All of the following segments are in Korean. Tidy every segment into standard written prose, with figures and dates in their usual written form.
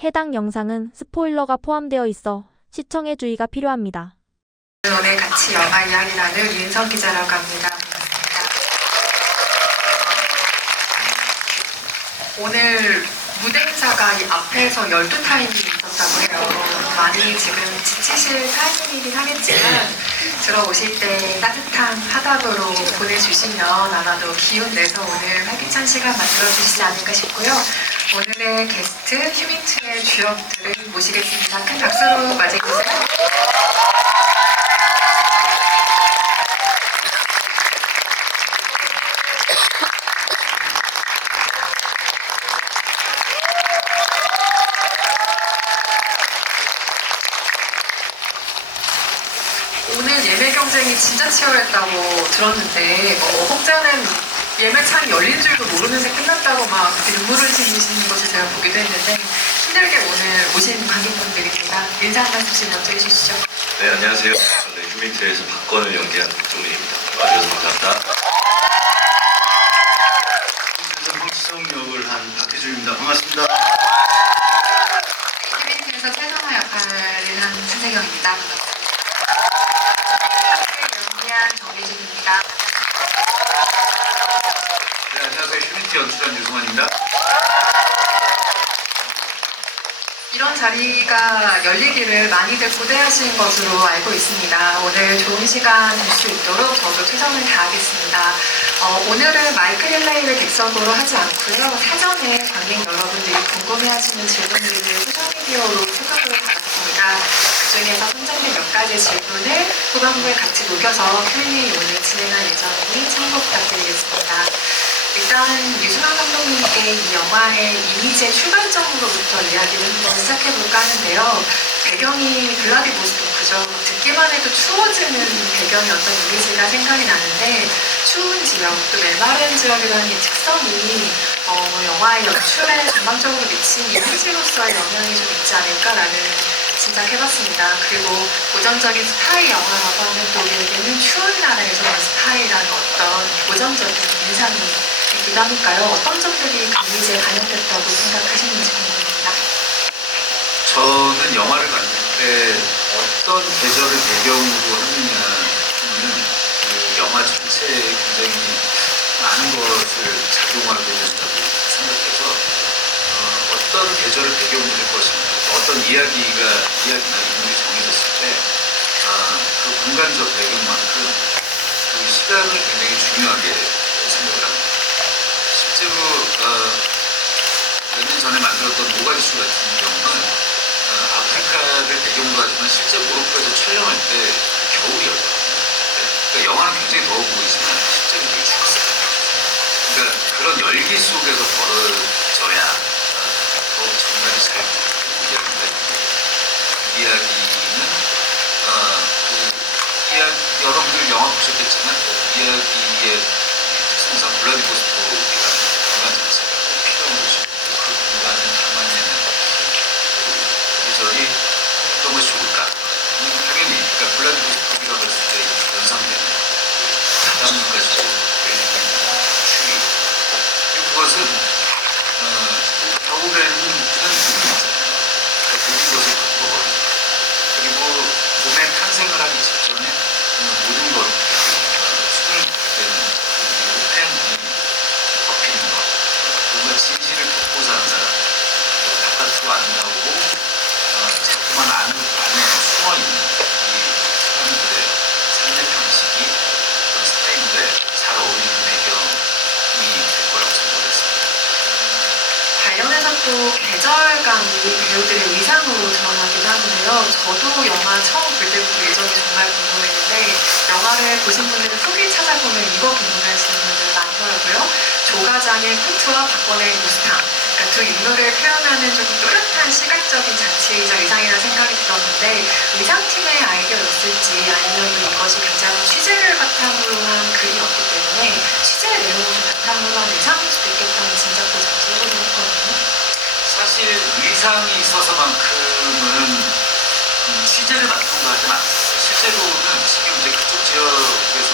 해당 영상은 스포일러가 포함되어 있어 시청에 주의가 필요합니다. 오늘 같이 영화 이야기 나눌 윤성 기자라고 합니다. 반갑습니다. 오늘 무대 행사가 이 앞에서 12타임이 있었다고 해요. 많이 지금 지치실 타이밍이긴 하겠지만 들어오실 때 따뜻한 화답으로 보내주시면 아마도 기운 내서 오늘 활기찬 시간 만들어주시지 않을까 싶고요. 오늘의 게스트 휴민트의 주역들을 모시겠습니다. 큰 박수로 맞이해주세요. 오늘 예매 경쟁이 진짜 치열했다고 들었는데 혹자는 예매 창이 열린 줄도 모르는 새 끝났다고 막 눈물을 흘리시는 것을 제가 보기도 했는데 힘들게 오늘 오신 관객분들입니다. 인사 한 말씀씩 먼저 해주시죠. 네, 안녕하세요. 저는 휴민트에서 박건을 연기한 박종민입니다. 와주셔서 감사합니다. 휴민트에서 황치성 역을 한 박혜준입니다. 반갑습니다. 휴민트에서 최성화 역할을 한 신세경입니다. 연기한 정혜진입니다. 네, 안녕하세요. 휴민트 연출한 유승환입니다. 이런 자리가 열리기를 많이들 고대하신 것으로 알고 있습니다. 오늘 좋은 시간 될 수 있도록 저도 최선을 다하겠습니다. 오늘은 마이크 릴레이를 객석으로 하지 않고요. 사전에 관객 여러분들이 궁금해하시는 질문들을 소셜미디어로 후반부에 받았습니다. 그중에서 선정된 몇 가지 질문을 후반부에 같이 녹여서 Q&A 오늘 진행할 예정이니 참고 부탁드리겠습니다. 일단 유승환 감독님께 이 영화의 이미지의 출발점으로부터 이야기를 한번 시작해볼까 하는데요. 배경이 블라디보스토크죠. 듣기만 해도 추워지는 배경의 어떤 이미지가 생각이 나는데 추운 지역, 또 메마른 지역이라는 이 특성이 영화의 연출에 전반적으로 미친 이미지로서의 영향이 좀 있지 않을까라는 짐작해봤습니다. 그리고 고전적인 스파이 영화라고 하면 또 우리에게는 추운 나라에서 온 스파이라는 어떤 고전적인 인상이 있기도 하니까요. 어떤 점들이 그 이미지에 반영됐다고 생각하시는지 궁금합니다. 저는 영화를 봤을 때 어떤 계절을 배경으로 하느냐는 그 영화 전체에 굉장히 많은 것을 작용하게 된다고 생각해서 어떤 계절을 배경으로 할 것인가, 어떤 이야기나 인물이 정해졌을 때 그 공간적 배경만큼 그 시간을 굉장히 중요하게 생각을 합니다. 실제로 몇 년 전에 만들었던 모가디슈 같은 경우는 아프리카를 배경으로 하지만 실제 모로코에서 촬영할 때 겨울이었거든요. 그러니까 영화는 굉장히 더워 보이지만 실제로 되게 추웠어요. 그러니까 그런 열기 속에서 벌어져야 더욱 정말이 잘 이야기가 그 이야기는 여러분들 영화 보셨겠지만 그 이야기의 특성상 블라디보스토크가 공간 자체가 필요한 곳이고 그 공간을 담아내는 그 계절이 어떤 것이 좋을까? 당연히 그러니까 블라디보스토크라고 했을 때 연상되는 바닷물까지 내리는 추위 그리고 그것은 겨울에는 그냥 눈이 있잖아요. 모든 것을 바꿔버리고 그리고 봄에 탄생을 하기 직전에 모든 것 숨을 되는 태양이 덮이는 것 뭔가 진실을 덮고 사는 사람 바깥으로 안 나오고 자꾸만 안에 숨어있는 이 사람들의 삶의 방식이 어떤 스타일들에 잘 어울리는 배경이 될 거라고 생각했습니다. 관련해서 또 계절감이 배우들의 의상으로 드러나기도 하는데요. 저도 영화 처음 볼 때부터 예전에 정말 궁금했는데 영화를 보신 분들은 후기 찾아보면 이거 궁금해하시는 분들 많더라고요. 조가장의 코트와 박건의 무스탕 그러니까 두 인물을 표현하는 좀 또렷한 시각적인 자치이자 의상이라는 생각이 들었는데 의상팀의 아이디어였을지 아니면 이것이 굉장히 취재를 바탕으로 한 글이었기 때문에 취재 내용을 바탕으로 한 의상일 수도 있겠다는 짐작도 잠시 해보긴 했거든요. 사실 의상이 있어서만큼은 취재를 바탕으로 하진 않습니다. 실제로는 지금 이제 그쪽 지역에서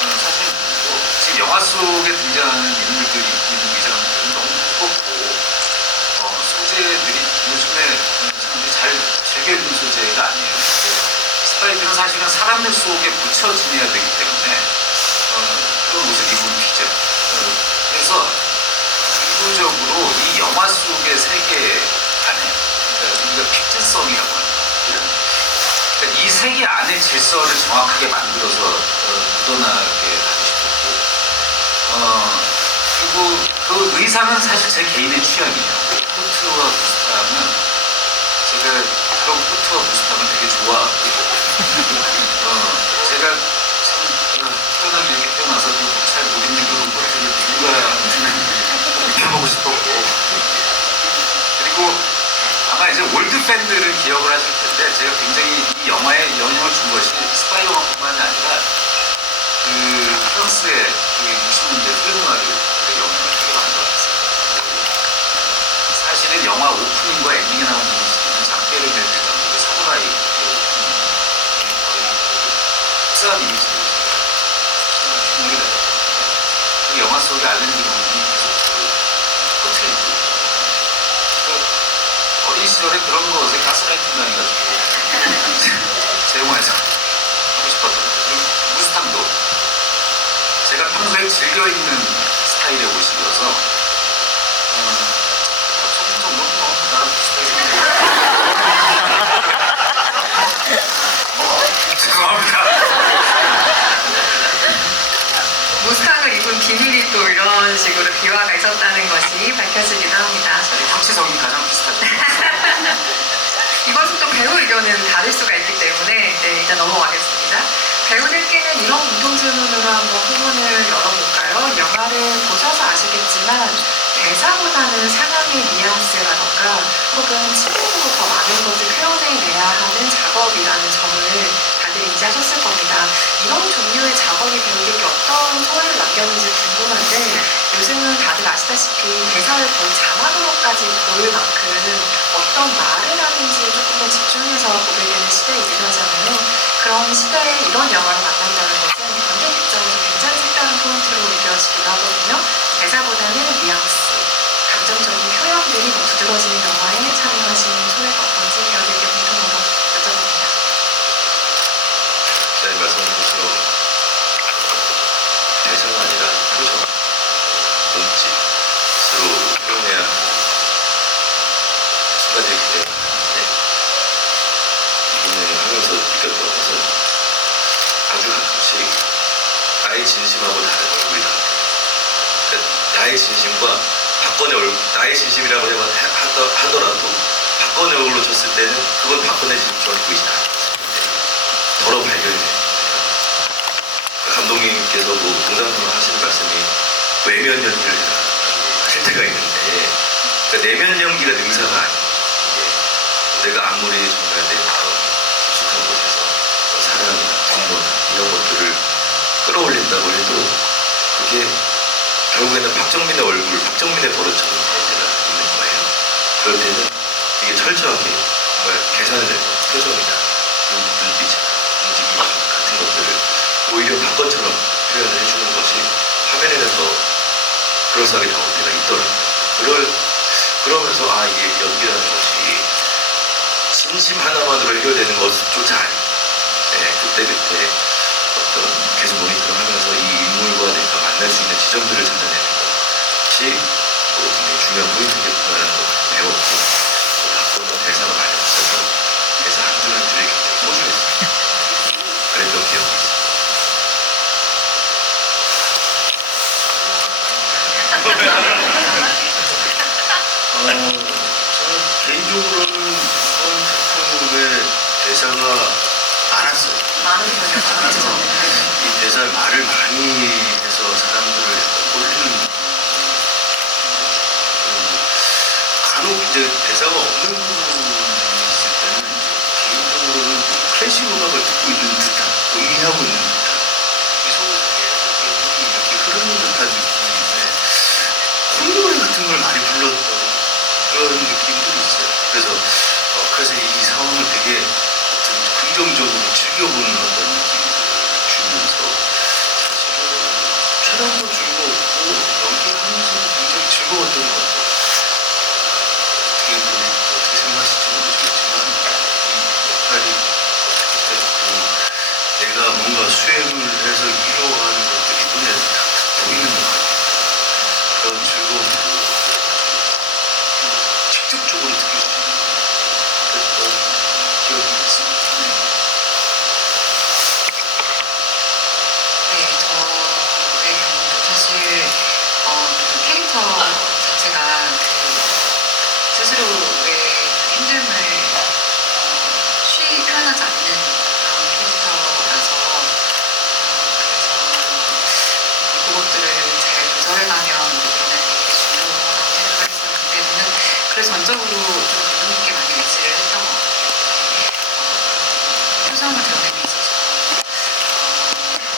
저는 사진을 보고 지금 영화 속에 등장하는 인물들이 입는 의상들은 너무 무겁고 소재들이 요즘에 사람들이 잘 즐겨 입는 소재가 아니에요. 스파이들은 사실은 사람들 속에 묻혀 지내야 되기 때문에 그런 옷을 입으면 피죠. 그래서 기본적으로 이 영화 속의 세계 안에 그러니까 우리가 픽션성이라고 합니다. 그러니까 이 세계 안의 질서를 정확하게 만들어서 묻어나게 하고 싶었고 그리고 그 의상은 사실 제 개인의 취향이에요. 코트와 무스탕은 제가 그런 코트와 무스탕을 되게 좋아하고 제가 참 태어나면 이렇게 태어나서 잘 못 입는 그런 코트를 누가 입혀보고 싶었고 그리고 아마 이제 올드 팬들은 기억을 하실 텐데 제가 굉장히 이 영화에 영향을 준 것이 스파이 영화뿐만이 아니라 그 프랑스의 그 60년대 필름화를 영향을 되게 많이 받았어요. 사실은 영화 오프닝과 엔딩에 나오는 장베르 멜빌 감독의 사무라이 거의 흡사한 이미지를 정말 충격이 나요. 그 영화 속에 알렌 드롱이 계속 그 코트를 입고 어린 시절에 그런 것에 가스라이팅 당해가지고 제 영화에서 하고 싶었던 무스탕도 제가 평소에 즐겨 입는 스타일의 옷이어서 조금 정도 나랑 비슷하게 죄송합니다. 무스탕을 입은 비밀이 또 이런 식으로 비화가 있었다는 것이 밝혀지기도 합니다. 사실 황치성이 가장 비슷하죠. 이것은 또 배우 의견은 다를 수가 있기 때문에 일단 넘어가겠습니다. 배우들끼리는 이런 공통 질문으로 한번 후문을 열어볼까요? 영화를 보셔서 아시겠지만 대사보다는 상황의 뉘앙스라던가 혹은 치명으로 더 많은 것을 표현해내야 하는 작업이라는 점을 다들 인지하셨을 겁니다. 이런 종류의 작업이 배우에게 어떤 소외를 남겼는지 궁금한데 요즘은 다들 아시다시피 대사를 거의 자막으로까지 볼 만큼 어떤 말을 하는지 조금 더 집중해서 보게 되는 시대이기도 하잖아요. 그런 시대에 이런 영화를 만난다는 것은 관객 입장에서 굉장히 색다른 포인트로 느껴지기도 하거든요. 대사보다는 뉘앙스, 감정적인 표현들이 더 두드러지는 영화에 촬영하시는 소회가 어떤지 배우들께 공통으로 여쭤봅니다. 기자님 말씀하신 것처럼 대사가 아니라 표정, 몸짓으로 표현해야 하는 순간이기 때문에 이분을 하면서 느꼈던 것은 아주 가끔씩 나의 진심하고 다른 얼굴이 나옵니다. 그러니까 나의 진심과 박건의 얼굴, 나의 진심이라고 하더라도 박건의 얼굴로 쳤을 때는 그건 박건의 진심처럼 보이지 않아요. 더러 발견이 됩니다. 감독님께서 뭐 농담삼아 하시는 말씀이 외면 연기를 해라 하실 때가 있는데 그러니까 내면 연기가 능사가 아니에요. 내가 아무리 정말 내 마음 깊숙한 곳에서 사랑이나 분노나 이런 것들을 끌어올린다고 해도 그게 결국에는 박정민의 얼굴, 박정민의 버릇처럼 때가 있는 거예요. 그럴 때는 이게 철저하게 정말 계산을 해서 표정이나 눈빛이나 움직임 같은 것들을 오히려 박건처럼 표현을 해주는 것이 화면에는 더 그럴싸하게 나올 때가 있더라고요. 그러면서 이게 연기라는 것이 진심 하나만으로 해결되는 것조차 아니에요. 그때 어떤 계속 모니터를 하면서 이 인물과 내가 만날 수 있는 지점들을 찾아내는 것이 또 굉장히 중요한 포인트겠구나라는 걸 배웠고 또 박건과 대사가 많이 없어서 대사 한 줄 한 줄이 굉장히 소중했어요. 그랬던 기억이 있어요. 저는 개인적으로는 이번 작품의 대사가 많았어요. 많은 분야가 많죠. 이 대사를 말을 많이 해서 사람들을 약간 꼴리는 간혹 이제 대사가 없는 부분이 있을 때는 개인적으로는 클래식 음악을 듣고 있는 듯한, 음미하고 있는 듯한, 이 속에서 계속 이렇게 흐르는 듯한 느낌인데 콧노래 같은 걸 많이 불렀던 그런 느낌도 있어요. 그래서 이 상황을 되게 긍정적으로 즐겨보는 어떤 느낌을 주면서 사실은 촬영도 사실 그 캐릭터 자체가 그 스스로의 힘듦을 쉬이 표현하지 않는 그런 캐릭터라서 그래서 그것들을 잘 조절해가면 우리는 되게 중요하다고 생각을 했어요. 그때는 그래서 전적으로 좀 감동 있게 많이 연출을 했던 것 같아요. 표정을 드러내는 게 있어서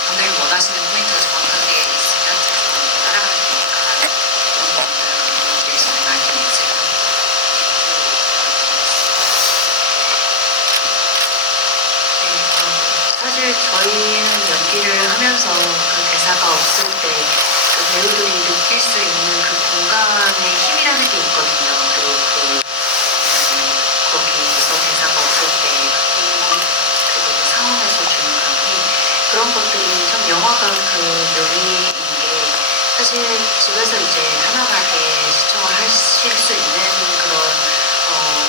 감독님 원하시는 포인트가 정확하게 있으면 제가 따라가면 되니까 그런 부분들을 위해서 많이 연출을 하고 사실 저희는 연기를 하면서 그 대사가 없을 때 그 배우들이 느낄 수 있는 그 공간의 힘이라는 게 있거든요. 그리고 거기서 대사가 없을 때 그 상황에서 주는 감이 그런 것들이 참 영화가 그 묘미인 게 사실 집에서 이제 편안하게 시청을 하실 수 있는 그런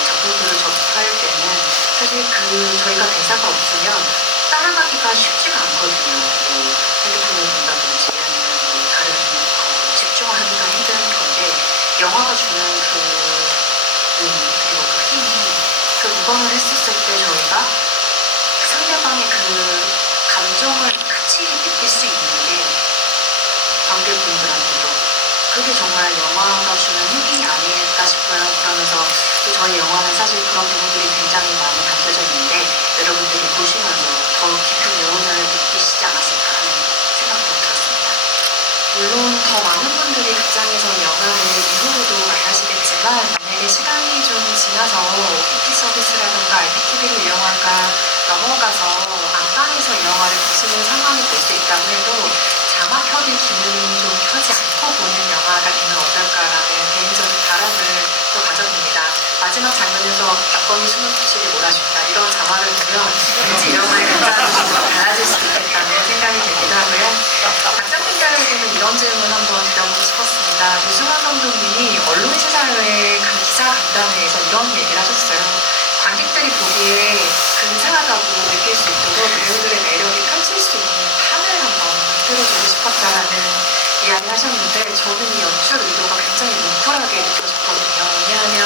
작품들을 접할 때는 사실 그 저희가 대사가 없으면 따라가기가 쉽지가 않거든요. 뭐 핸드폰을 본다든지 아니면 뭐 다른 집중하기가 힘든 건데 영화가 주는 그 그리고 그 힘이 그 무언을 했었을 때 저희가 상대방의 그 감정을 같이 느낄 수 있는 게 관객분들한테도 그게 정말 영화가 주는 힘이 아닐까 싶어요. 그러면서 또 저희 영화는 사실 그런 부분들이 굉장히 많이 담겨져 있는데 여러분들이 보시면서 더 깊은 여운을 느끼시지 않았을까 하는 생각도 들었습니다. 물론 더 많은 분들이 극장에서 영화를 이후로도 만나시겠지만 만약에 시간이 좀 지나서 OTT 서비스라든가 IPTV를 이용하가 넘어가서 안방에서 이 영화를 보시는 상황이 될 수 있다고 해도 자막 켜기 기능은 좀 켜지 않고 보는 영화가 되면 어떨까라는 개인적인 바람을 또 가져봅니다. 마지막 장면에서 박건희 숨을 붙이게 몰아준다 이런 자막을 보면 왠지 이 영화의 극장이 좀 달라질 수도 있겠다는 생각이 들기도 하고요. 박작품가에게는 이런 질문 한번 드려보고 싶었습니다. 유승환 감독님이 언론시사회 기자 간담회에서 이런 얘기를 하셨어요. 관객들이 보기에 근사하다고 느낄 수 있도록 배우들의 매력이 펼칠 수 있는 판을 한번 만들어주고 싶었다라는 이야기를 하셨는데 저는 이 연출 의도가 굉장히 뭉클하게 느껴졌거든요. 왜냐하면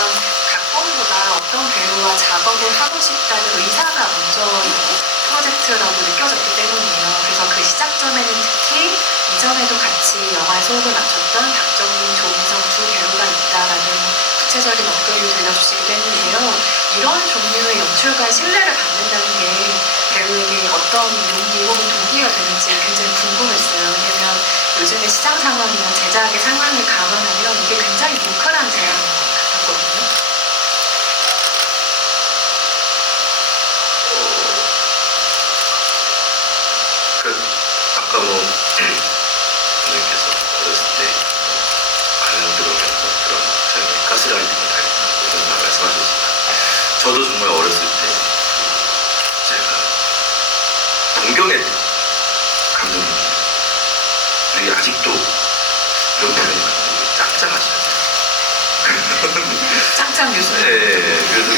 각본보다 어떤 배우와 작업을 하고 싶다는 의사가 먼저 프로젝트라고 느껴졌기 때문이에요. 그래서 그 시작점에는 특히 이전에도 같이 영화에 소속을 맞췄던 박정민, 조인성 두 배우가 있다라는 구체적인 언급을 들려주시기도 했는데요. 이런 종류의 연출가의 신뢰를 받는다는 게 배우에게 어떤 용기 혹은 동기가 되는지 굉장히 궁금했어요. 왜냐면 요즘의 시장 상황이나 제작의 상황을 감안하면 이게 굉장히 뭉클한 제안인 것 같았거든요. 아까 선생님께서 어렸을 때 가장 들어오면서 그런 저희 가스라이팅을 당했다 이런 말 말씀하셨지만 저도 정말 어렸을 때 제가 동경했던 감독님들이 아직도 이런 표현이 많은데 짱짱하시잖아요. 짱짱 요소. 네, 그래서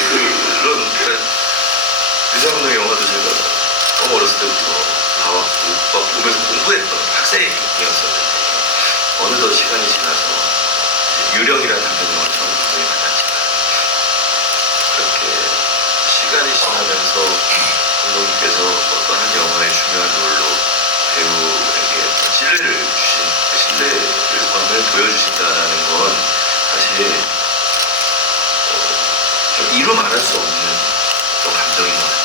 그런 유승환 감독의 영화도 제가 너무 어렸을 때부터 봐왔고 막 보면서 공부했던 학생이었었는데 어느덧 시간이 지나서 유령이라는 단편 영화를 처음 감독이 만났지만 그렇게 시간이 지나면서 감독님께서 어떤 한 영화의 중요한 롤로 배우에게 어떤 신뢰를 보여주신다라는 건 사실 좀 이루 말할 수 없는 어떤 감정인 것 같아요.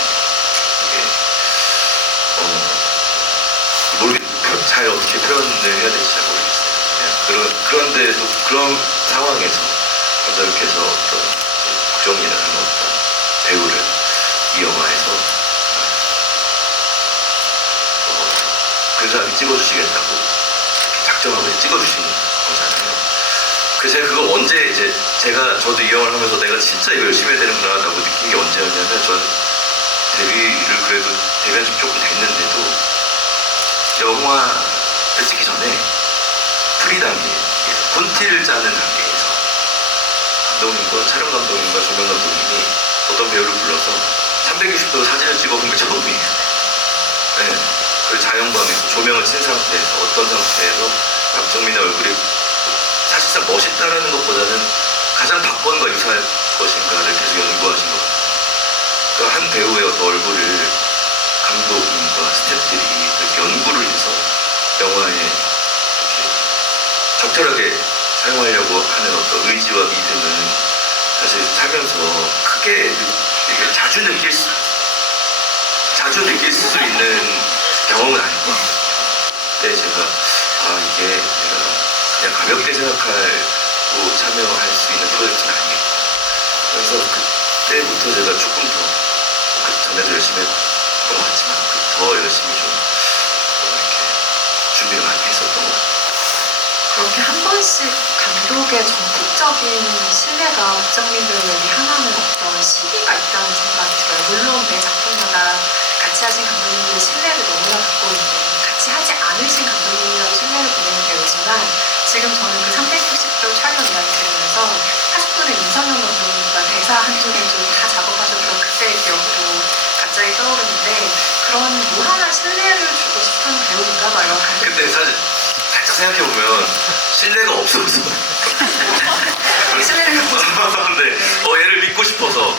잘 어떻게 표현을 해야 될지 잘 모르겠어요. 그런데도 그런 상황에서 감독님께서 어떤 박정민이라는 어떤 배우를 이 영화에서 그 사람이 찍어주시겠다고 이렇게 작정하고 찍어주신 거잖아요. 그래서 제가 그거 언제 이제 저도 이 영화를 하면서 내가 진짜 이거 열심히 해야 되는구나라고 느낀 게 언제였냐면 전 데뷔를 그래도 데뷔한 지 조금 됐는데도 영화를 찍기 전에 프리 단계에서 콘티를 짜는 단계에서 감독님과 촬영 감독님과 조명 감독님이 어떤 배우를 불러서 360도 사진을 찍어본 게 처음이에요. 네. 그 자연광에서 조명을 친 상태에서 어떤 상태에서 박정민을 멋있다라는 것보다는 가장 박건과 유사할 것인가를 계속 연구하신 것 같아요. 그러니까 한 배우의 어떤 얼굴을 감독님과 스태프들이 그렇게 연구를 해서 영화에 이렇게 적절하게 사용하려고 하는 어떤 의지와 믿음은 사실 살면서 크게 이렇게 자주 느낄 수 있는 경험은 아닌 것 같아요. 그때 제가 이게 내가 그냥 가볍게 생각하고 참여할 수 있는 프로젝트는 아니겠다. 그래서 그때부터 제가 조금 더 그 전에도 열심히 했던 것 같지만 더 열심히 좀 이렇게 준비를 많이 했었던 것 같아요. 그렇게 한 번씩 감독의 전폭적인 신뢰가 국장님들에게 향하는 어떤 시기가 있다는 생각이 들어요. 물론 매 작품마다 같이 하신 감독님들의 신뢰를 너무나 갖고 있는, 같이 하지 않으신 감독님이라도 신뢰를 보내는 배우지만 지금 저는 그 360도 촬영 이야기 들으면서 40분의 윤석열 감독님과 대사 한두 개도 다 작업하셨던 그때의 기억도 갑자기 떠오르는데 그런 무한한 신뢰를 주고 싶은 배우인가 봐요. 근데 사실 살짝 생각해보면 신뢰가 없어서 신뢰를 갖고 네, 얘를 믿고 싶어서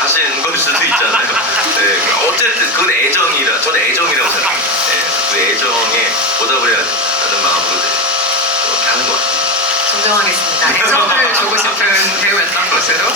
하신 걸 수도 있잖아요. 네, 어쨌든 그건 애정이라, 저는 애정이라고 생각합니다. 네, 그 애정에 보답을 해야 된다는 마음으로 그렇게 하는 것 같아요. 존중하겠습니다. 애정을 주고 싶은 배우였던 것으로.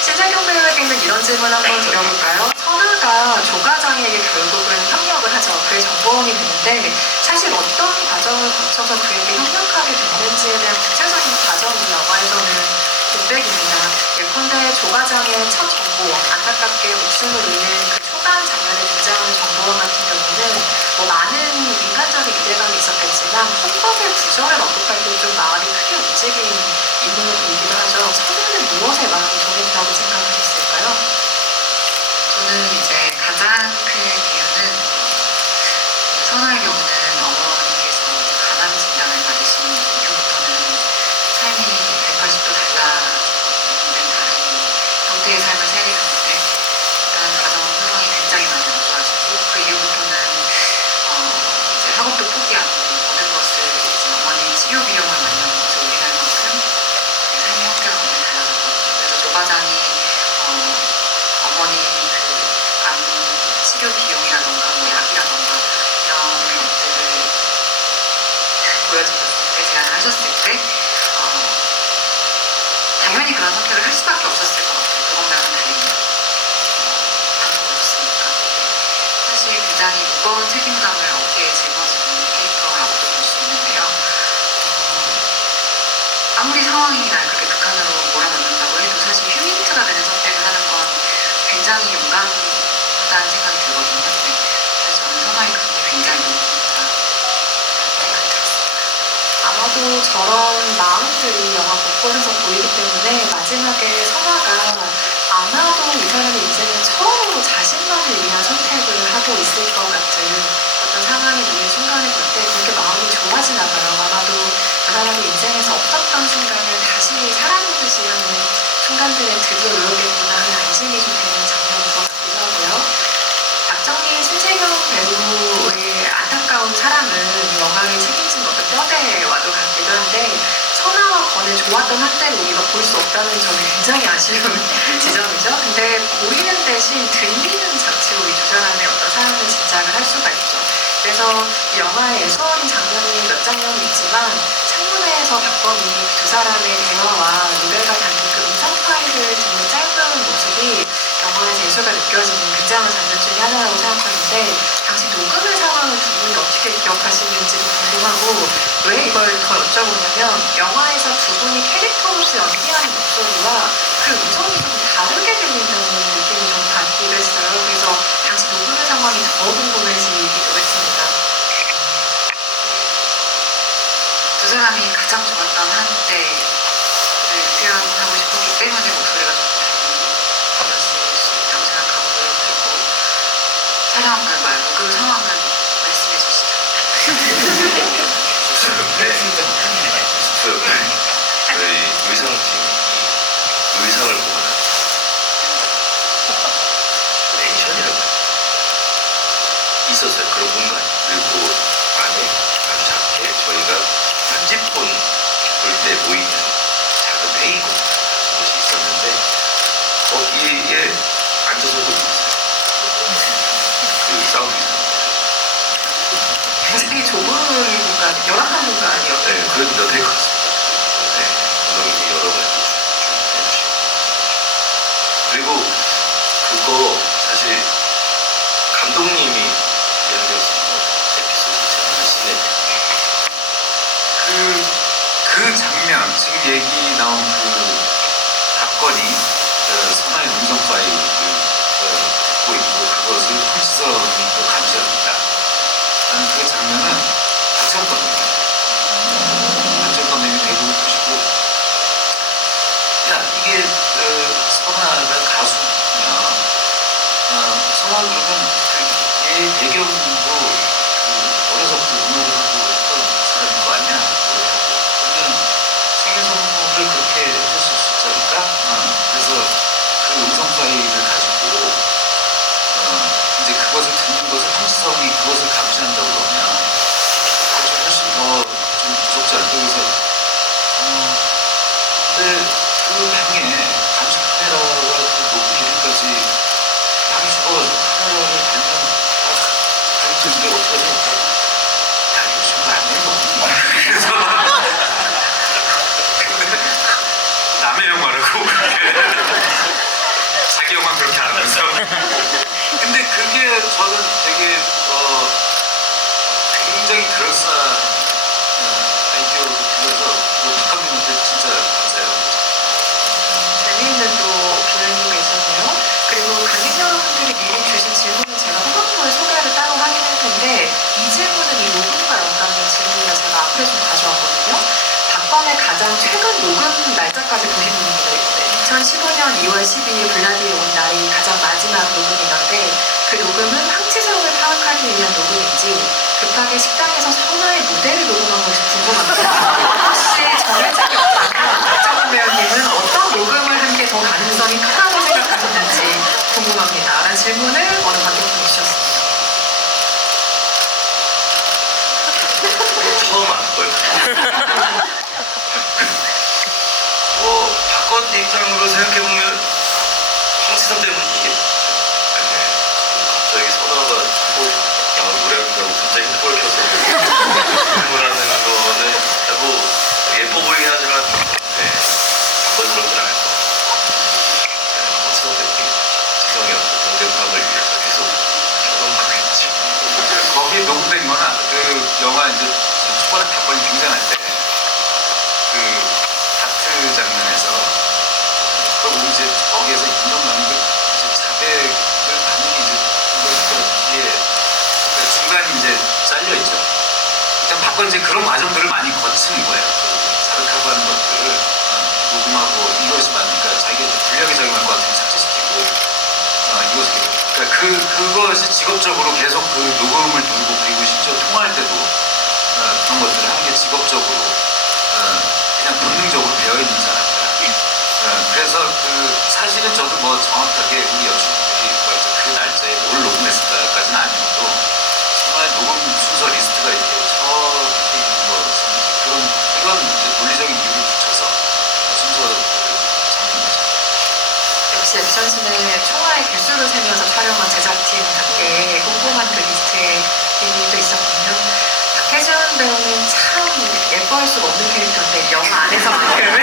신세경 배우에게는 이런 질문 한번 드려볼까요? 선아가 조과장에게 결국은 협력을 하죠. 그의 정보원이 되는데 사실 어떤 과정을 거쳐서 그에게 협력하게 됐는지에 대한 구체적인 과정이 영화에서는 공백입니다. 예컨대 조과장의 첫 정보원, 안타깝게 목숨을 잃는 그 초반 장면에 등장하는 정보원 같은 경우는 뭐 많은 인간적인 기대감이 있었겠지만 헌법의 구절을 언급할 때 좀 마음이 크게 움직인 인물로 보이기도 하죠. 선아는 무엇에 마음이 동했다고 생각하셨을까요? 저는 이제 가장 큰 이유는 선아의 경우는 어머니께서 가난 진단을 받으신 이후부터는 삶이 180도 있는 다른 형태의 삶을 살게 됐는데 일단 가정 환경이 굉장히 많이 안 좋아지고 그 이후부터는 이제 학업도 포기하고 모든 것을 이제 어머니 치료 비용을 마련하는 것을 올인할 만큼 삶의 형태가 완전히 달라졌거든요. 그래서 조과장이 어머니 암 치료 비용이라던가 뭐 약이라던가 이런 것들을 보여주셨을 때 제안을 하셨을 때 당연히 그런 선택을 할 수밖에 없었을 것 같아요. 그것과는 다른 방법이었으니까. 사실 굉장히 무거운 책임감을 어깨에 짊어지는 캐릭터라고도 볼 수 있는데요. 아무리 상황이 날 그렇게 극한으로 몰아넣는다고 해도 사실 휴민트가 되는 선택을 하는 건 굉장히 용감하다는 생각이 들거든요. 네. 그래서 저는 선아의 그림이 굉장히 용감하다 생각이 들었습니다. 아마도 저런 마음들이 영화 곳곳에서 보이기 때문에 마지막에 선아가 아마도 이 사람의 인생은 처음으로 자신만을 위한 선택을 하고 있을 것 같은 어떤 상황이 놓인 순간을 볼 때 그렇게 마음이 좋아지나 봐요. 아마도 그 사람의 인생에서 없었던 순간을 다시 살아보듯이 하는 순간들에 드디어 이렇겠구나 하는 안심이 좀 되는 장면인 것 같기도 하고요. 박정희, 신세경 배우의 안타까운 사랑은 영화에 책임진 어떤 뼈대와도 같기도 한데 선아와 권의 좋았던 한때를 우리가 볼 수 없다는 점이 굉장히 아쉬운 지점이죠. 근데 보이는 대신 들리는 장치로 이 두 사람의 어떤 사랑을 짐작을 할 수가 있죠. 그래서 이 영화의 애수어린 장면이 몇 장면이 있지만 창문에서 박범이 두 사람의 대화와 노래가 담긴 그 음성 파일을 듣는 짧은 모습이 영화의 재수가 느껴지는 굉장한 장면 중에 하나라고 생각하는데 당시 녹음의 상황을 두 분이 어떻게 기억하시는지도 궁금하고 왜 이걸 더 여쭤보냐면 영화에서 두 분이 캐릭터로서 연기하는 목소리와 그 음성이 좀 다르게 들린다는 느낌을 좀 받기도 했어요. 그래서 당시 녹음의 상황이 더 궁금해지기도 했습니다. 두 사람이 가장 좋았던 한때를 표현하고 싶었기 때문에 목소리가 좀 달렸을 수 있다고 생각하고요. 그리고 촬영 결과 녹음 상황은 말씀해 주시죠. 저희 의상팀이 의상을 보관하는 멘션이라고 있었어요. 그런 공간이. 그리고 안에 아주 작게 저희가 편집본 볼 때 몇회 갔습니다. 네, 감독님이 여러 가지 해주시고. 그리고 그거 사실 감독님이 연기했었던 에피소드 있잖아요. 시내. 그 장면, 지금 얘기 나온 그 박건이 선아의 음성 파일을 듣고 있고 그것을 홍지성이 또 감시합니다. 나는 그 장면은 박지원 감독님이 대부분 보시고 야 이게 선아가 가수냐 선아 그러면 얘 배경도 어려서부터 음악을 하고 했던 사람인 거 아니야? 그러면 생일 선물을 그렇게 해줄 수 있으니까 그래서 그 음성 파일을 가지고 이제 그것을 듣는 것을 홍지성이 그것을 감시한다고 그러면 그것이 훨씬 더 좀 무섭지 않을까? 그래서 근데 그 방에 감시 카메라가 그 높은 길이까지 방이 죽어가지고 카메라를 달면 방이 뜨는데 어떻게 생각해? 야 요즘 그거 안 되는 거 없니? 그래서 남의 영화라고 자기 영화 그렇게 안 하면서 근데 그게 저는 되게 굉장히 그럴싸한 아이디어로 들려서 박감독한테 진짜 감사해요. 재미있는 또 비하인드가 있었네요. 그리고 관객분들이 미리 주신 질문은 제가 후반부에 소개를 따로 하긴 할 텐데 이 질문은 이 녹음과 연관된 질문이라 제가 앞에 좀 가져왔거든요. 박건의 가장 최근 녹음 날짜까지 보신 분들이 있는데 2015년 2월 12일 블라디에 온 날이 가장 마지막 녹음이던데 그 녹음은 황치성을 파악하기 위한 녹음인지 급하게 식당에서 선아의 무대를 녹음한 것이 궁금합니다. 혹시 정해진 게 없다면 박정훈 배우님은 어떤 녹음을 한 게 더 가능성이 크다고 생각하셨는지 궁금합니다. 라는 질문을 어느 관객분이 주셨습니다. 처음 안 거예요. 박건 입장으로 생각해보면 황치성 때문이겠죠. 갑자기 선아가 자꾸 영화 노래한다고 갑자기 핸드폰을 켜서 질문하는 거는 뭐 예뻐 보이긴 하지만 박건스럽진 않을 것 같아요. 황치성 때문에 지성이었고 동대문학을 위해서 계속 켜놓은 거겠지. 거기에 녹음된 거나 그 영화 이제 초반에 박건이 등장할 때 그 다트 장면에서 그걸 보면 이제 거기에서 인정받는 게 이제 자백을 받는 게 이제 뒤에 그러니까 중간이 이제 잘려 있죠. 일단 박건이 이제 그런 과정들을 많이 거치는 거예요. 그 자백하고 하는 것들을 녹음하고 이것이 맞으니까 자기가 이제 불리하게 작용할 것 같으면 삭제시키고 이것을 그러니까 그것이 직업적으로 계속 그 녹음을 누르고 그리고 심지어 통화할 때도 그런 것들을 하는 게 직업적으로 그냥 본능적으로 배어 있는 사람이다. 그래서 그 사실은 저도 뭐 정확하게 우리 여친들이 그 날짜에 뭘 녹음했을까까지는 아니어도 정말 녹음 순서 리스트가 이렇게 저 밑에 있는 것은 그런 이제 논리적인 이유를 붙여서 순서를 잡는 거죠. 역시 액션씬의 총알의 개수를 세면서 촬영한 제작팀답게 꼼꼼한 그 리스트에 의미도 있었군요. 박혜준 배우는 참 예뻐할 수가 없는 캐릭터인데 영화 안에서만큼은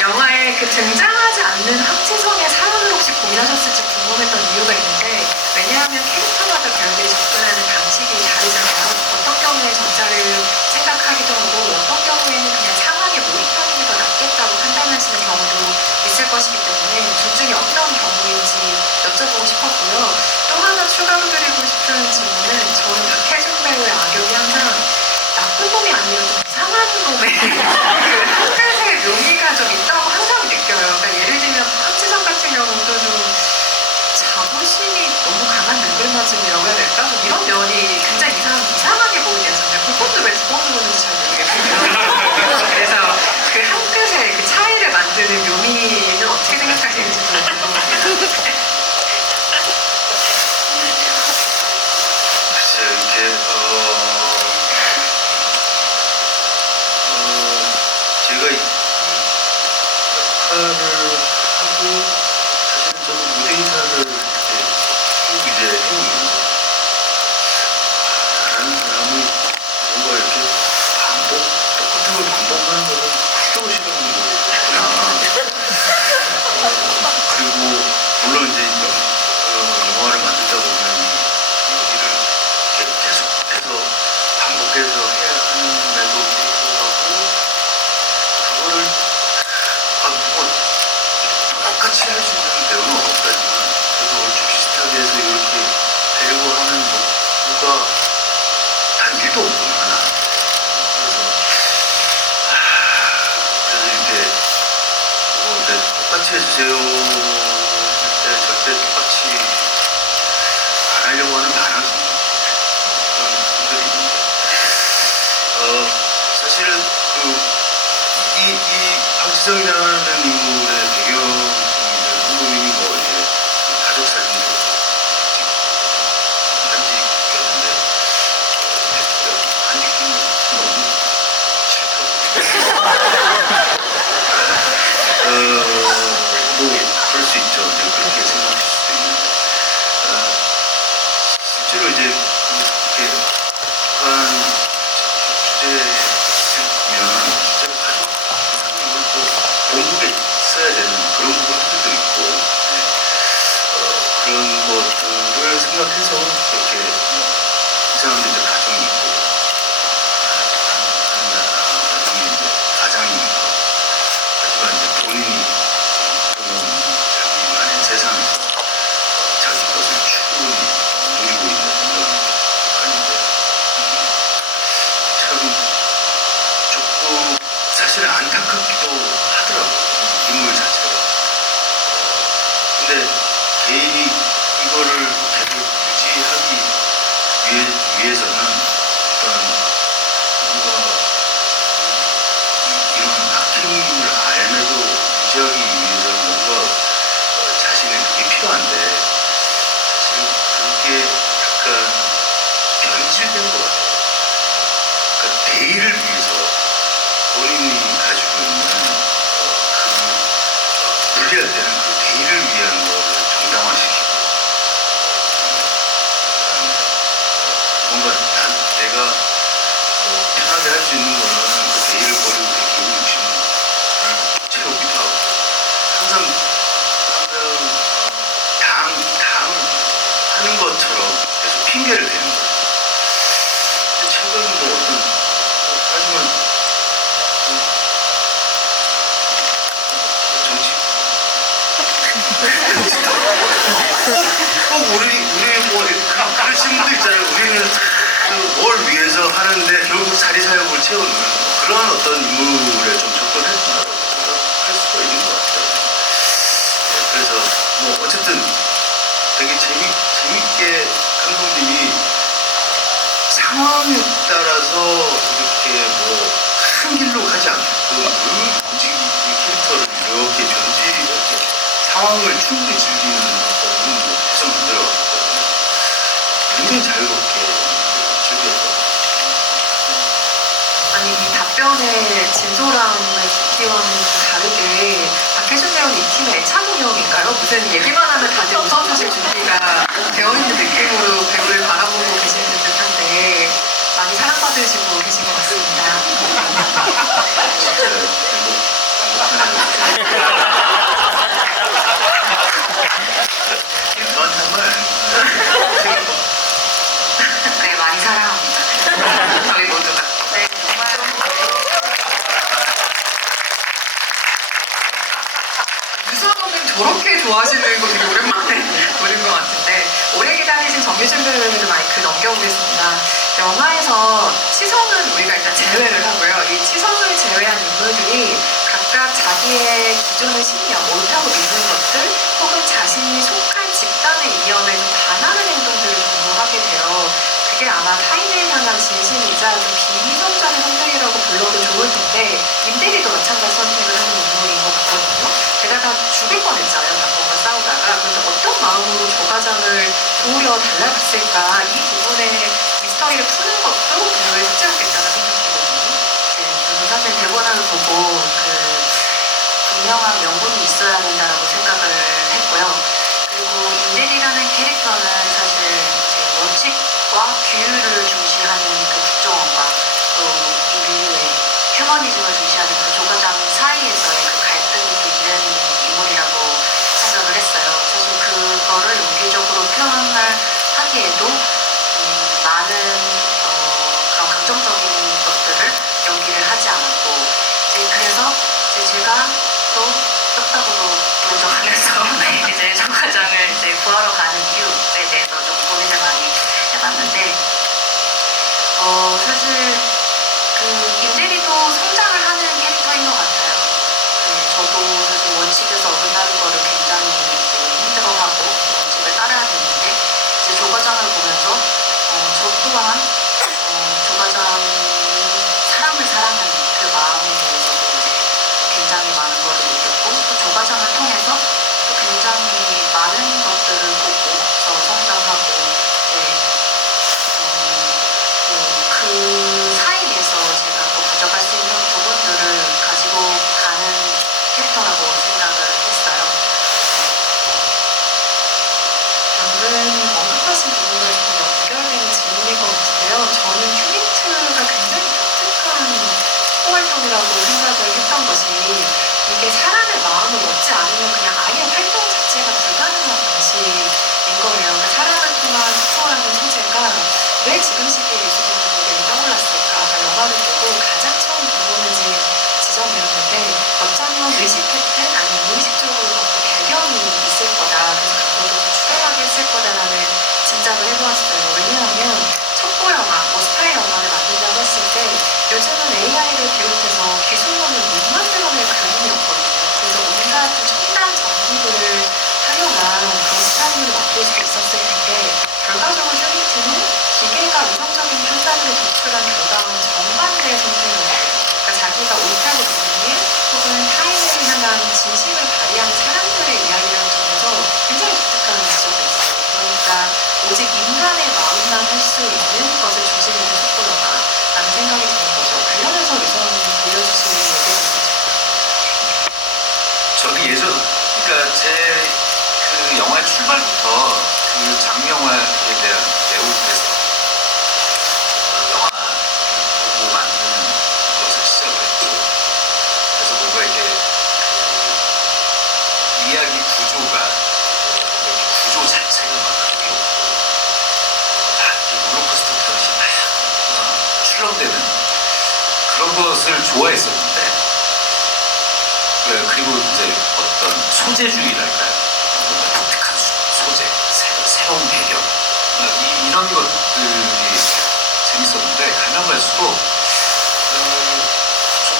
영화에 그 등장하지 않는 황치성의 사연을 혹시 고민하셨을지 궁금했던 이유가 있는데 왜냐하면 캐릭터마다 배우들이 접근하는 방식이 다르잖아요. 어떤 경우에 전자를 생각하기도 하고 어떤 경우에는 그냥 상황에 몰입하는 게 더 낫겠다고 판단하시는 경우도 있을 것이기 때문에 둘 중에 어떤 경우인지 여쭤보고 싶었고요. 또 하나 추가로 드리고 싶은 질문은 저는 박혜준 배우의 악역이 항상 나쁜 놈이 아니라 좀 이상한 놈의 그 한글의 묘미가 좀 있다고 항상 느껴요. 그러니까 예를 들면 황치성 같은 경우도 좀 자부심이 너무 강한 능글맞음이라고 해야 될까? 좀 이런 면이 굉장히 이상하게 보이게 했었는데 그것도 왜 두 번 누르는지 잘 모르겠고요. 그래서 그 한 끝의 그 차이를 만드는 묘미는 어떻게 생각하시는지 좀 궁금합니다. 글쎄요, 이게 제가 이 역할을 하고 사실 저는 무대 인사를 이렇게 쭉 이제 해오면서 정말 저는 후져오시는 거구나. 그리고 물론 이제 영화를 만들다 보면 여기를 계속해서 반복해서 해야 함에도 불구하고 그거를 뭐 똑같이 할 수 있는 배우는 없다지만 그래도 얼추 비슷하게 해서 이렇게 배우고 하는 목표가 단 일도 없구나 나한테. 그래서 이렇게 똑같이 해주세요 했을 때 절대 똑같이 안 하려고 하는 반항 그런 분들이 있는데 사실은 이 박지성이라는 인물의 배경을 감독님이 뭐 이제 가족 사진을 한지 꼈는데 한지 끼면 너무 싫거든요. 뭐 그럴 수 있죠. 이제 그렇게 생각할 수도 있는데 실제로 이제 이렇게 북한 주제를 보면 실제로 가족 이상을 또 원국에 있어야 되는 그런 부분들도 있고 그런 것들을 생각해서 그렇게 이 사람들도 가정이 있고 가정이 이제 가장이 있고 하지만 이제 본인이 자기만의 세상에서 자기 것을 충분히 누리고 있는 이런 북한인데 참 조금 사실은 안타깝기도 하더라고요. 인물 자체가. 근데 개인이 이거를 계속 유지하기 위해서는 어떤 뭔가 이런 악행을 알면서 유지하기 위해서는 뭔가 자신의 그게 필요한데 사실 그게 약간 변질된 것 같아요. 그러니까 대의를 위해서 본인이 가지고 있는 불리할 때는 그 대의를 위한 거를 정당화시키고 뭔가 내가 편하게 할 수 있는 거는 그 대의를 버리고 내 개인 욕심을 채우기도 하고 항상 당하는 것처럼 계속 핑계를 대는 거예요. 근데 최근 뭐 어떤 하지만 정치 꼭 우리 뭐 그러신 분도 있잖아요. 우리는 뭘 위해서 하는데 결국 사리사욕을 채우는 그런 어떤 인물에 좀 접근했구나라고 생각할 수도 있는 것 같아요. 네, 그래서 뭐 어쨌든 되게 재밌게 감독님이 상황에 따라서 이렇게 뭐 한 길로 가지 않게끔 캐릭터를 이렇게 이렇게 상황을 충분히 즐기는 어떤 인물로 해서 만들어왔거든요. 굉장히 자유롭게 즐겼어요. 아니 이 답변의 진솔함의 깊이와는 좀 다르게 박혜준 배우는 이 팀의 애착운영인가요? 무슨 얘기만 하면 다들 웃어주실 준비가 되어있는 느낌으로 배우를 바라보고 계시는 듯한데 많이 사랑받으시고 계신 것 같습니다. 진짜 너한테 한 말. 네, 많이 사랑합니다. 저희 모두가. 네, 정말 유선호님 저렇게 좋아하시는 거 되게 오랜만에 보는 것 같은데 오래 기다리신 정유진 배우에게도 마이크 넘겨보겠습니다. 영화에서 치성은 우리가 일단 제외를 하고요. 이 치성을 제외한 인물들이 각각 자기의 기존의 신념, 옳다고 믿는 것들 혹은 자신이 속한 집단의 이념에 좀 반하는 행동들을 전무하게 돼요. 그게 아마 타인을 향한 진심이자 좀 비이성적인 선택이라고 불러도 좋을 텐데 임대리도 마찬가지 선택을 하는 인물인 것 같거든요. 게다가 죽일 뻔했잖아요. 남편과 싸우다가. 그래서 어떤 마음으로 저 과정을 도우려 달라붙을까 이 부분에 미스터리를 푸는 것도 배우의 숙제였겠다는 생각이거든요. 네, 저도 사실 대본을 보고 분명한 명분이 있어야 된다고 생각을 했고요. 그리고 임대리라는 캐릭터는 사실 이제 원칙과 규율을 중시하는 그 국정원과 또 이 인류의 휴머니즘을 중시하는 그 조과장 사이에서의 그 갈등이 있는 인물이라고 생각을 했어요. 사실 그거를 연기적으로 표현을 하기에도 많은 그런 감정적인 것들을 연기를 하지 않았고 그래서 제가 또 뼈다구로 도전하면서 이제 조과장을 이제 구하러 가는 이유에 대해서 좀 고민을 많이 해봤는데 사실 그 임대리도 성장을 하는 캐릭터인 것 같아요. 저도 사실 원칙에서 어긋나는 거를 굉장히 이제 힘들어하고 원칙을 따라야 되는데 이제 조과장을 보면서 저 또한 조과장이 사람을 사랑하는 그 마음에 대해서도 이제 굉장히 많은 걸 느꼈고 또 조과장을 통해서 또 굉장히 많은 것들을 보고 또 성장하고 그 사이에서 제가 또 가져갈 수 있는 부분들을 가지고 가는 캐릭터라고 생각을 했어요. 방금 언급하신 부분과 좀 연결되는 질문일 것 같은데요. 저는 큐비트가 굉장히 독특한 활동이라고 생각을 했던 것이 이게 사람의 마음을 얻지 않으면 그냥 아예 활동 자체가 불가능한 방식인 거예요. 그러니까 사람을 통한 스포라는 소재가 왜 지금 시기에 예술가들에게 떠올랐을까? 영화를 보고 가장 처음 궁금해진 지점이었는데 어쩌면 의식했든 아니면 무의식적으로 어떤 배경이 있을 거다. 그래서 그것도 좀 추가하게 했을 거다라는 짐작을 해보았어요. 왜냐하면 첩보 영화, 스파이 영화를 만든다고 했을 때 요즘은 AI를 비롯해서 기술로는 못 만들어낼 그림이었거든요. 그래서 온갖 좀 첨단 전기들을 활용한 그런 스타일을 만들 수 있었을 텐데 결과적으로 큐비트는 기계가 이성적인 판단을 도출한 결과와는 정반대의 선택을 해요. 그러니까 자기가 옳다고 믿는 일 혹은 타인을 향한 진심을 발휘하는 사람들의 이야기라는 점에서 굉장히 독특한 지점이 있어요. 그러니까 오직 인간의 마음만 할 수 있는 것을 중심으로 섞고 영화라는 생각이 드는 거죠. 관련해서 유성원님 들려주실 얘기가 있으실까요? 저도 그러니까 제 그 영화의 출발부터 그 장명화에 대한 애호에서 영화 보고 만드는 것을 시작을 했고, 그래서 뭔가 이게 그 이야기 구조가 구조 자체가 막 크게 없고 막 롤러코스터 타듯이 막 출렁대는 그런 것을 좋아했었는데, 그리고 이제 어떤 소재주의랄까요? 뭔가 독특한 소재, 새로운 배경, 이런 것들이 재밌었는데 가면 갈수록 좀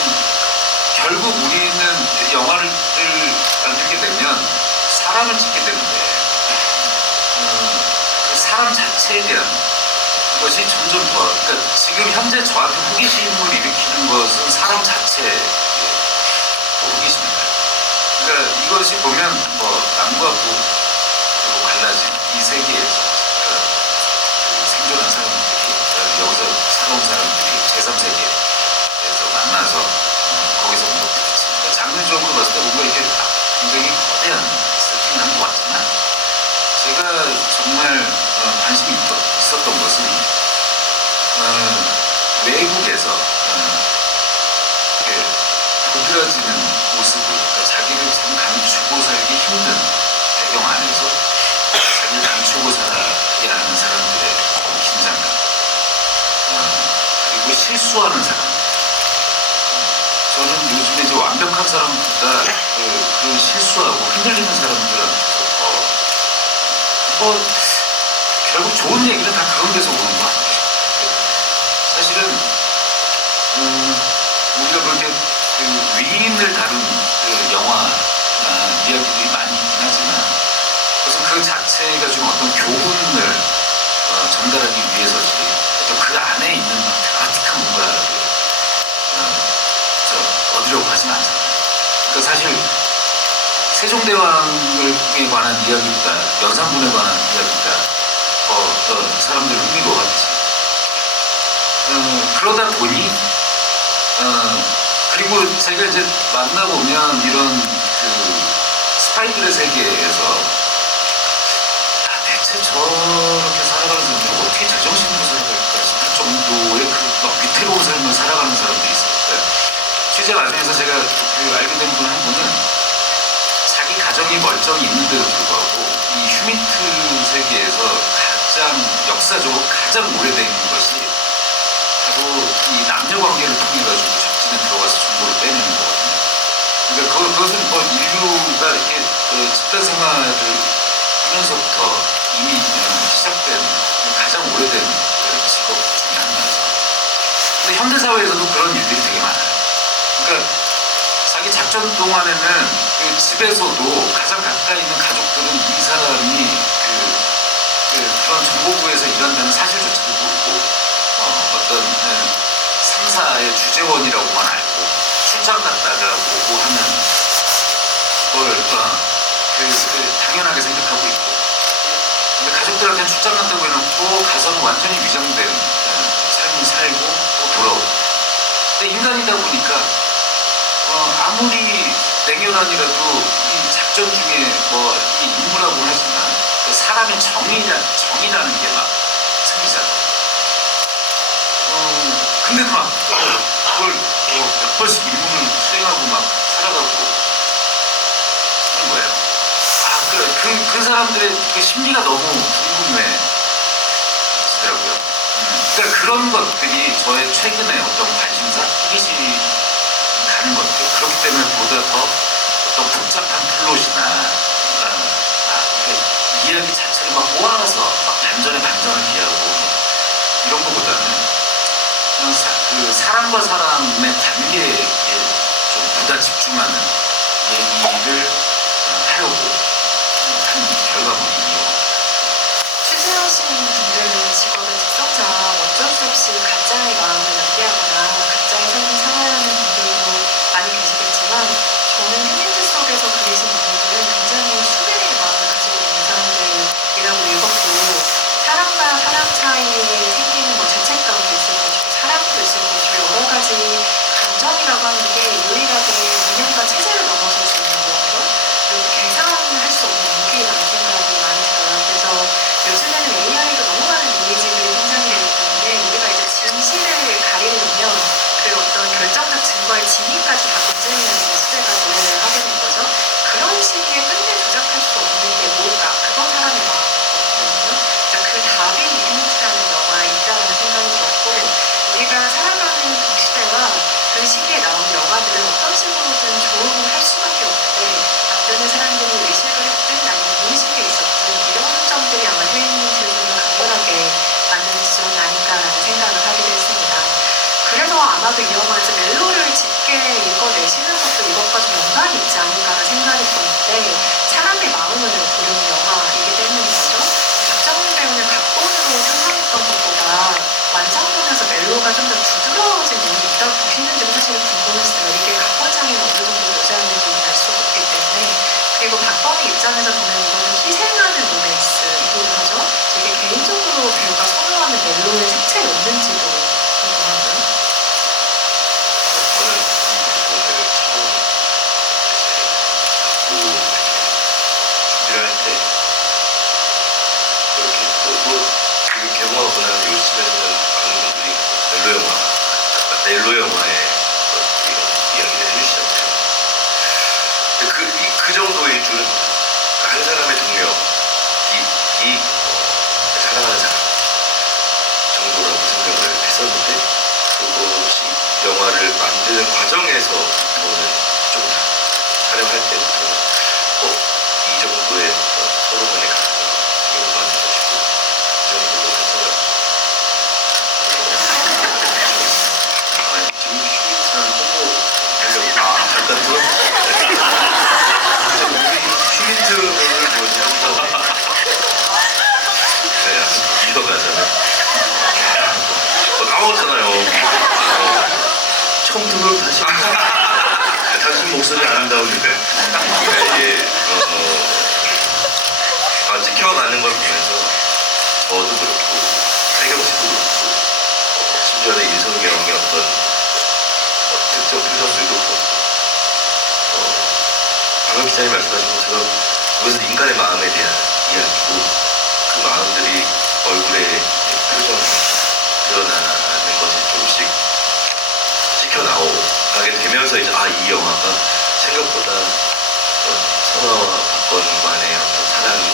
결국 우리는 영화를 만들게 되면 사람을 찍게 되는데 그 사람 자체에 대한 것이 점점 더, 그러니까 지금 현재 저한테 호기심을 일으키는 것은 사람 자체의 호기심입니다. 그러니까 이것이 보면 남과 북으로 갈라진 이 세계에서 생존한 사람들이 여기서 살아온 사람들이 제3세계에서 만나서 거기서 뭔가 부딪히니까 장르적으로 봤을 때 뭔가 이렇게 굉장히 거대한 세팅한 것 같지만 제가 정말 관심이 있었던 것은 외국에서 도드라지는 모습을, 그러니까 자기를 참 감추고 살기 힘든 배경 안에서 자기를 감추고 살아야 하는 사람들의 긴장감, 그리고 실수하는 사람. 저는 요즘에 이제 완벽한 사람보다 그런 실수하고 흔들리는 사람들한테서 결국 좋은 얘기는 다 그런 데서 오는 것 같아요. 사실은 우리가 그렇게 위인을 다룬 영화나 이야기들이 많이 있긴 하지만 그것은 그 자체가 좀 어떤 교훈을 전달하기 위해서지 또 그 안에 있는 드라마틱한 뭔가를 얻으려고 하진 않잖아요. 그러니까 사실 세종대왕에 관한 이야기보다 연산군에 관한 이야기가 더 사람들 흥미로웠지. 그러다 보니 그리고 제가 이제 만나보면 이런 스파이들의 세계에서 대체 저렇게 살아가는 사람들이 어떻게 제정신으로 살아갈까 싶을 정도의 막 위태로운 삶을 살아가는 사람들이 있어요. 그러니까 취재 과정에서 제가 알게 된 분 한 분은 자기 가정이 멀쩡히 있는데도 불구하고 이 휴민트 세계에서 가장 역사적으로 가장 오래된 것이 바로 이 남녀 관계를 통해 가지고 적진에 들어가서 정보를 빼내는 거거든요. 그러니까 그것은 뭐 인류가 이렇게 집단 생활을 하면서부터 이미 시작된 가장 오래된 직업 중에 하나죠. 근데 현대 사회에서도 그런 일들이 되게 많아요. 그러니까 자기 작전 동안에는 그 집에서도 가장 가까이 있는 가족들은 이 사람이 그런 정보부에서 일한다는 사실조차도 모르고 어떤 상사의 주재원이라고만 알고 출장 갔다가 오고 하는 걸 당연하게 생각하고 있고, 근데 가족들한테는 출장 간다고 해놓고 가서는 완전히 위장된 삶을 살고 또 돌아오고. 근데 인간이다 보니까 아무리 냉혈한이라도 이 작전 중에 뭐 이 임무라고 하지만 그 사람의 정이라는 게 막 생기잖아. 근데도 막 그걸 몇 번씩 임무를 수행하고 막 살아가고 그런 거예요. 그 사람들의 그 심리가 너무 궁금해지더라고요. 그러니까 그런 것들이 저의 최근에 어떤 관심사, 호기심이 가는 것들, 그렇기 때문에 보다 더 어떤 복잡한 플롯이나 이야기 자체를 막 모아서 막 반전에 반전을 기하고 이런 것보다는 그 사람과 사람의 관계에 좀 보다 집중하는 얘기를 하려고 한 결과물이에요. 취재하시는 분들은 직업의 특성상 어쩔 수 없이 각자의 마음을 연기하거나 각자의 삶을 살아야 하는 분들도 많이 계시겠지만, 저는 휴민트 속에서 그리신 분들은 굉장히 수레의 마음을 가지고 있는 사람들이라고 읽었고, 사람과 사람 사이에 생기는 뭐 죄책감도 있을 것이고 사랑도 있을 것이고 여러 가지 감정이라고 하는 게 유일하게 문명과 체제를 넘어설 수 있는 거죠. 그리고 계산할 수 없는 무게라는 생각이 많이 들어요. 그래서 요즘에는 AI로 너무 많은 이미지들이 생성이 되기 때문에 우리가 이제 진실을 가리려면 그 어떤 결정적 증거의 진위까지 다 검증해야 되는 시대가 도래를 하게 된 거죠. 그런 시기에 끝내 조작할 수 없는 게 뭘까? 그건 사람의 마음이거든요. 그 답이 휴민트라는 영화에 있다는 생각이 들었고, 우리가 살아가는 그 시대와 그 시기에 나온 영화들은 어떤 식으로든 조응을 할 수밖에 없는데, 앞서는 사람들이 의식을 했든 아니면 무의식에 있었든 이런 점들이 아마 휴민트를 좀 강렬하게 만드는 지점이 아닐까라는 생각을 하게 됐습니다. 그래서 아마도 이 영화에서 멜로를 짙게 읽어내시는 것도 이것과 좀 연관이 있지 않을까라는 생각이 들었는데, 사람의 마음을 보려는 영화이기 때문인 거죠. 박정민 배우는 각본으로 상상했던 것보다 완성본에서 멜로가 좀 더 부드러워진 면이 있다고 보시는지 사실 궁금했어요. 이게 각본상에는 어느 정도 여자였는지는 알 수가 없기 때문에. 그리고 박범의 입장에서 보면 이거는 희생하는 로맨스이기도 하죠. 이게 개인적으로 배우가 선호하는 멜로의 색채였는지도 궁금하고요. 저는 이 부분을 처음 준비를 할 때 이렇게 이거 개봉하고 난 요즘에는 많은 분들이 넬로 영화의 이런 이야기를 해주시잖아요. 그 정도의 줄은 한 사람의 동력, 사랑하는 사람 정도라고 생각을 했었는데, 그것이 영화를 만드는 과정에서 저는 좀 촬영할 때부터 이 정도의 서로 간의 감정이 오가지고 싶고 이 정도로 해서 지금 휴민트라는 홍보 하려고 잠깐 들었어요. 휴민트를 뭐냐면 네, 이어가자면 나왔잖아요. 처음부터 다시 당신 목소리 아름다운데 이게 지켜가는 걸 보면서 저도 그렇고 혜경 씨도 그렇고 심지어는 인성이 형의 어떤 특정 표정들도 그렇고 방금 기자님 말씀하신 것처럼 그것은 인간의 마음에 대한 이야기고, 그 마음들이 얼굴에 표정이 드러나는 것이 조금씩 찍혀나오게 되면 가면서 이제 이 영화가 생각보다 선아와 박건 간의 어떤 사랑이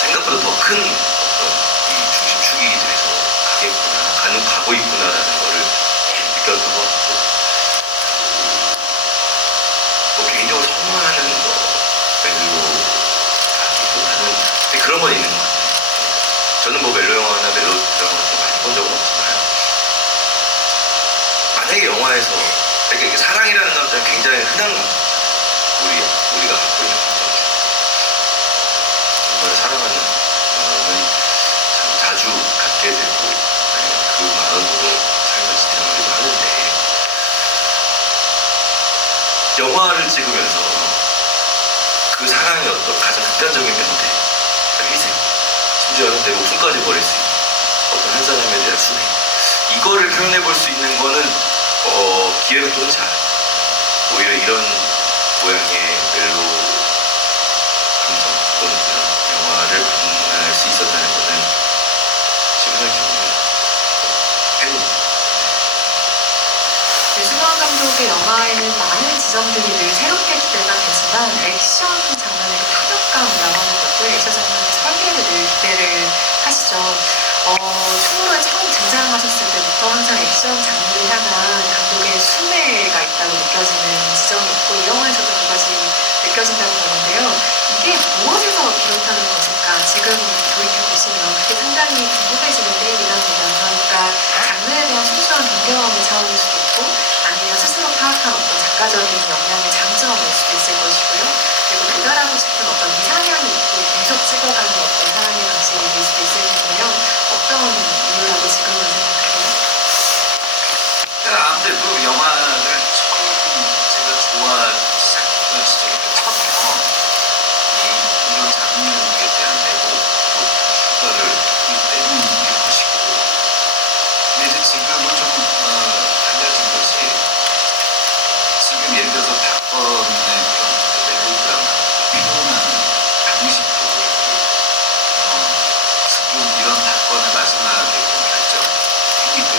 생각보다 더 큰 어떤 이 중심축이 돼서 가고 있구나라는 거를 느꼈던 것 같고, 뭐 개인적으로 선호하는 멜로라기보다는 그런 건 있는 것 같아요. 저는 뭐 멜로 영화나 멜로 드라마 같은 거 많이 본 적은 없지만, 만약에 영화에서 이렇게 사랑이라는 감정은 굉장히 흔한 감정, 우리가 갖고 있는 감정 중 정말 사랑하는 마음은 참 자주 갖게 되고, 그 마음으로 삶을 지탱하기도 하는데, 영화를 찍으면서 그 사랑의 어떤 가장 극단적인 면들, 희생, 심지어는 내 목숨까지 버릴 수 있는 어떤 한 사람에 대한 수행, 이거를 표현해 볼 수 있는 거는 기회가 좀 잘, 오히려 이런 모양의 멜로 감정 또는 그런 영화를 만날 수 있었다는 거는 지금 생각해보면 행운입니다. 유승환 감독의 영화에는 많은 지점들이 늘 새롭게 기대가 되지만 액션 장면의 그 타격감이라고 하는 것들, 액션 장면의 설계를 늘 기대를 하시죠. 충무로에 처음 등장하셨을 때부터 항상 액션 장르를 향한 감독의 순애가 있다고 느껴지는 지점이 있고, 이 영화에서도 두 가지 느껴진다고 보는데요. 이게 무엇에서 비롯하는 것일까? 지금 돌이켜보시면 그게 상당히 궁금해지는 때입니다만, 그러니까 장르에 대한 순수한 동경험의 차원일 수도 있고, 아니면 스스로 파악한 어떤 작가적인 역량의 장점일 수도 있을 것이고요. 그리고 도달하고 싶은 어떤 이상향이 있고 계속 찍어가는 어떤 사랑의 방식일 수도 있을 텐데요. 어떤 이유라고 지금은 생각하세요? 아무래도 영화를 처음 제가 좋아하기 시작했던 시절이 첫 경험이 이런 장르에 대한 내고 또 출가를 하기 때문인 것이고, 근데 이제 지금은 좀 달라진 것이, 지금 예를 들어서 박건의 그런 멜로 드라마 표현하는 방식도 지금 이런 박건의 마지막에 그런 결정 행위들,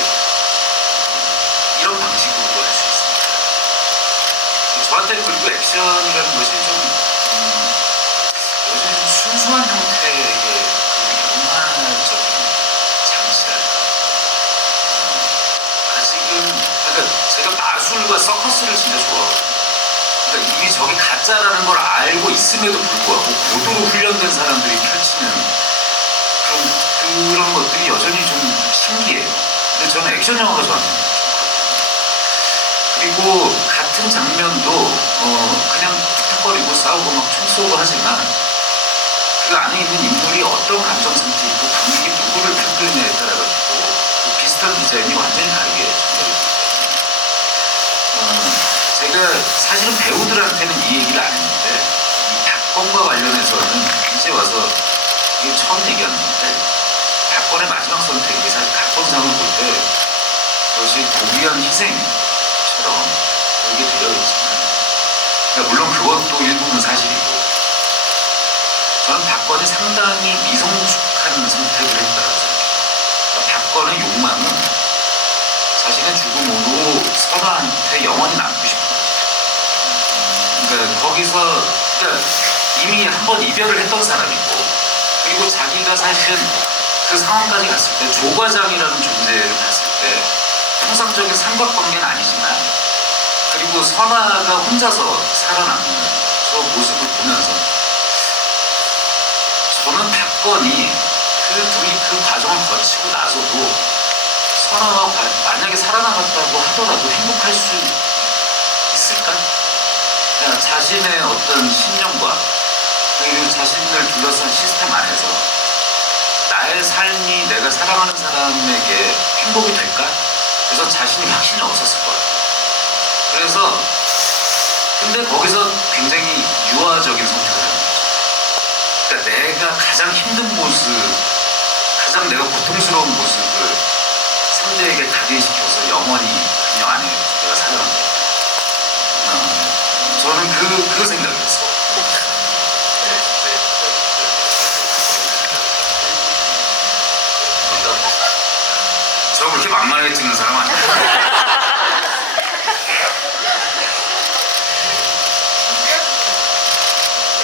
이런 방식으로도 할 수 있습니다. 저한테는 그리고 액션이라는 것이 좀 요즘 좀 순수한 형태의 그 영화적인 장치랄까. 아직은, 그러니까 제가 마술과 서커스를 진짜 좋아하거든요. 그러니까 이미 저게 가짜라는 걸 알고 있음에도 불구하고 고도로 훈련된 사람들이 펼치는 그런 것들이 여전히 좀 신기해요. 근데 저는 액션 영화가 저한테는 좀 그렇거든요. 그리고 같은 장면도 그냥 툭탁거리고 싸우고 막 총 쏘고 하지만, 그 안에 있는 인물이 어떤 감정 상태에 있고 관객이 누구를 표현하냐에 따라 가지고 그 비슷한 디자인이 완전히 다르게 전달이 되기 때문에, 제가 사실은 배우들한테는 이 얘기를 안 했는데, 이 박건과 관련해서는 이제 와서 이게 처음 얘기하는 건데, 박건의 마지막 선택이 사실 각본상을 볼 때 그것이 도리한 희생처럼 보이게 되어 있지만, 그러니까 물론 그것도 일부분 사실이고, 저는 박건이 상당히 미성숙한 선택을 했다고 생각해요. 그러니까 박건의 욕망은 자신의 죽음으로 선아한테 영원히 남고 싶은 거죠. 그러니까 거기서, 그러니까 이미 한번 이별을 했던 사람이고, 그리고 자기가 사실은 그 상황까지 갔을 때 조과장이라는 존재를 봤을 때 통상적인 삼각관계는 아니지만, 그리고 선아가 혼자서 살아남는 저 모습을 보면서 저는 박건이 둘이 그 과정을 거치고 나서도 선아가 만약에 살아남았다고 하더라도 행복할 수 있을까? 그러니까 자신의 어떤 신념과 그리고 자신을 둘러싼 시스템 안에서 나의 삶이 내가 사랑하는 사람에게 행복이 될까? 그래서 자신이 확신이 없었을 것 같아요. 그래서 근데 거기서 굉장히 유아적인 선택을 하는 거죠. 그러니까 내가 가장 힘든 모습, 가장 내가 고통스러운 모습을 상대에게 각인시켜서 영원히 그녀 안에 내가 살아남게. 저는 그 생각을 했어요. 저 그렇게 만만하게 찍는 사람 아니에요.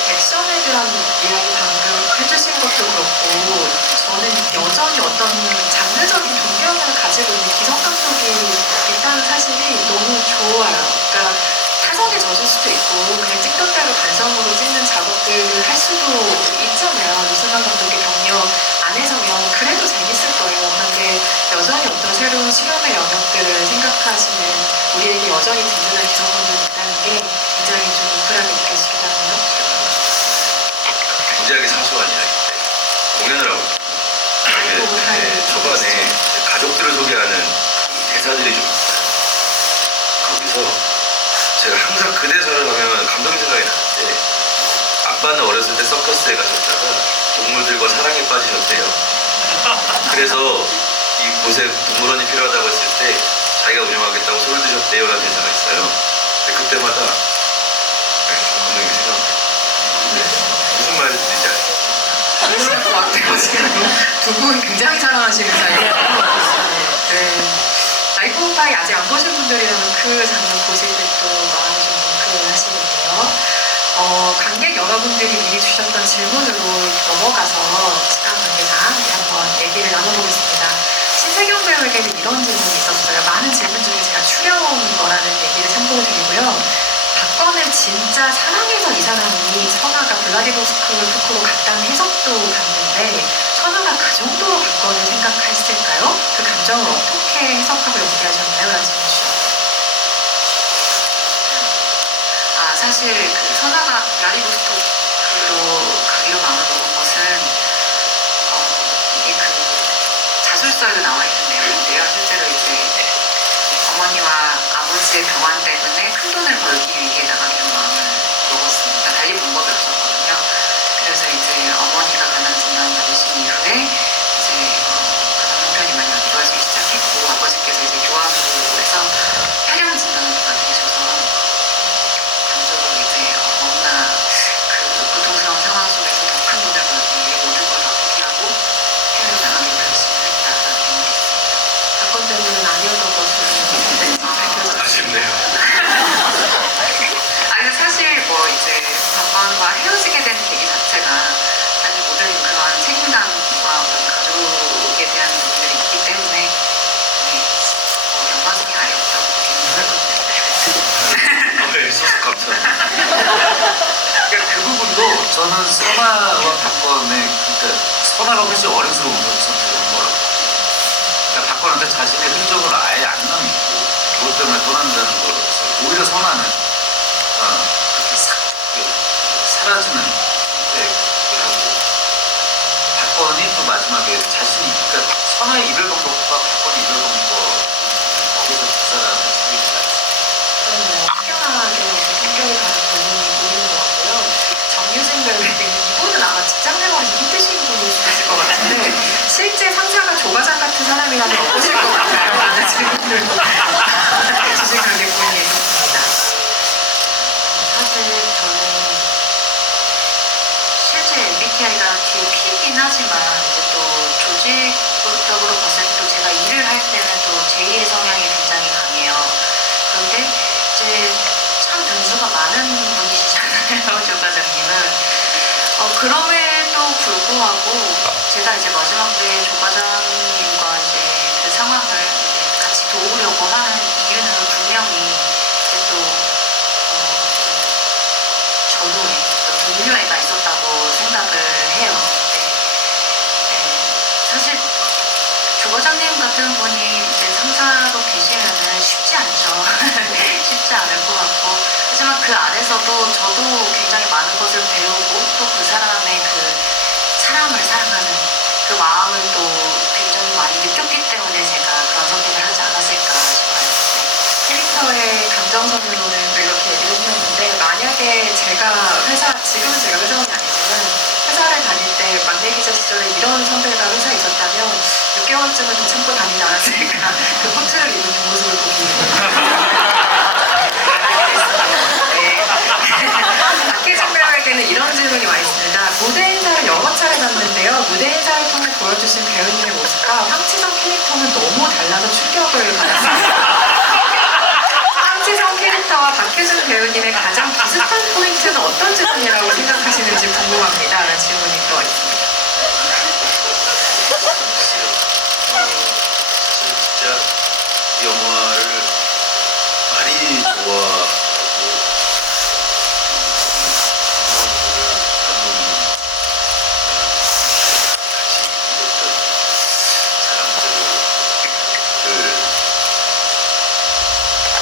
액션에 대한 이야기 방금 해주신 것도 그렇고 저는 여전히 어떤 장르적인 동경을 가지고 있는 기성 감독이 있다는 사실이 너무 좋아요. 그러니까 타성에 젖을 수도 있고 그냥 찍덕대로 반성으로 찍는 작업들을 할 수도 있잖아요. 유승환 감독의 경력 안에서면 그래도 재밌을 거예요. 그런데 여전히 어떤 새로운 실험의 영역들을 생각하시는 우리에게 여전히 든든한 기성 감독이 있다는 게 굉장히 좀 뭉클하게 느껴지기도 하네요. 굉장히 사소한 이야기인데 공연을 하고 이게 초반에 가족들을 소개하는 대사들이 좀 있어요. 거기서 제가 항상 그 대사를 하면 감동 생각이 나는데 아빠는 어렸을 때 서커스에 가셨다가 동물들과 사랑에 빠지셨대요. 그래서 이곳에 동물원이 필요하다고 했을 때 자기가 운영하겠다고 손을 드셨대요 라는 대사가 있어요. 근데 그때마다 감독님이 생각나요. 무슨 말인지 알죠? 그럴 것 같아요. 지금 두 분 굉장히 사랑하시는 사이예요. 네. 나이코파이 아직 안 보신 분들이라면 그 장면 보실 때 또 마음이 좀 뭉클하시겠네요. 관객 여러분들이 미리 주셨던 질문으로 넘어가서 시간 관계상 한번 얘기를 나눠보겠습니다. 신세경 배우에게는 이런 질문이 있었어요. 많은 질문 중에 제가 추려온 거라는 얘기를 참고를 드리고요. 박건을 진짜 사랑해서 이 사람이 선아가 블라디보스토크로 갔다는 해석도 봤는데 선아가 그 정도로 박건을 생각했을까요? 그 감정을 어떻게 해석하고 연기하셨나요? 라는 질문 주셨어요. 사실 그 선아가 블라디보스토크로 가기로 마음먹은 것은 이게 그 자술서에도 나와 있는 내용인데요. 실제로 이제 어머니와 아버지의 병환 때문에 큰 돈을 벌기 위해 나가기로 마음을 먹었습니다. 달리 방법이 없었거든요. 그래서 이제 어머니가 가난 진단을 받으신 이후에 이제 형편이 많이 안 좋아지기 시작했고 아버지께서 이제 교환부에서 폐렴 진단을 받으셔서 단적으로 이제 너무나 그 고통스러운 상황 속에서 더 큰 돈을 벌기 위해 모든 걸 다 포기하고 해외로 나가기로 결심을 했다라는 내용이 있습니다. 박건 때문은 아니었던 것으로 아쉽네요. 근데 사실 뭐 이제 박건과 헤어지게 된 계기 자체가 사실 모든 그런 책임감과 어떤 가족에 대한 부분들이 있기 때문에 네, 연관성이 아예 없다고 보기는 네, 소속 감사합니다. 그러니까 그 부분도 저는 선아와 박건의 그러니까 선아가 훨씬 어른스러운 걸 선택한 거라고. 그러니까 박건한테 자신의 흔적을 아예 안 남기고 그것 때문에 떠난다는 거로서 오히려 선아는 그렇게 싹 사라지는 선택을 하고 박건이 또 마지막에 자신이 그러니까 선아의 이별 방법과 박건의 이별 방법 거기서 두 사람의 차이가 저는 확연하게 성격이 다른 부분이 보이는 것 같고요. 정유진 배우에게는 이분은 아마 직장 생활이 힘드신 분일 수도 있을 것 같은데 실제 상사가 조과장 같은 사람이라면 어떠실 것 같아요? 라는 질문을 주신 관객분이 있었습니다. 사실 저는 실제 MBTI가 DP이긴 하지만 이제 또 조직적으로 봤을 때 또 제가 일을 할 때는 또 제2의 성향이 굉장히 강해요. 그런데 이제 참 변수가 많은 분이시잖아요, 조 과장님은. 그럼에도 불구하고 제가 이제 마지막에 조 과장님과 이제 그 상황을 이제 같이 도우려고 하는 이유는 분명히 이제 또 전후에 또 동료애가 있었다고 생각을 해요. 사실 조 과장님 같은 분이 이제 상사로 계시면은 쉽지 않죠. 쉽지 않을 것 같고. 하지만 그 안에서도 저도 굉장히 많은 것을 배우고 또 그 사람의 그 사람을 사랑하는 그 마음을 또 굉장히 많이 느꼈기 때문에 제가 그런 선택을 하지 않았을까 싶어요. 캐릭터의 감정선으로는 이렇게 얘기를 해주셨는데 만약에 지금은 제가 회사원이 아니지만 회사를 다닐 때 막내 기자 시절에 이런 선배가 회사에 있었다면 6개월쯤은 더 참고 다니지 않았을까 그 코트를 입은 뒷모습을 보기 박혜진 배우에게는 이런 질문이 와 있습니다. 무대 인사를 여러 차례 봤는데요. 무대 인사를 통해 보여주신 배우님의 모습과 황치성 캐릭터는 너무 달라서 충격을 받았습니다. 황치성 캐릭터와 박혜준 배우님의 가장 비슷한 포인트는 어떤 지점이라고 생각하시는지 궁금합니다. 라는 질문이 들어와 있습니다. 진짜 이 영화를 많이 좋아하고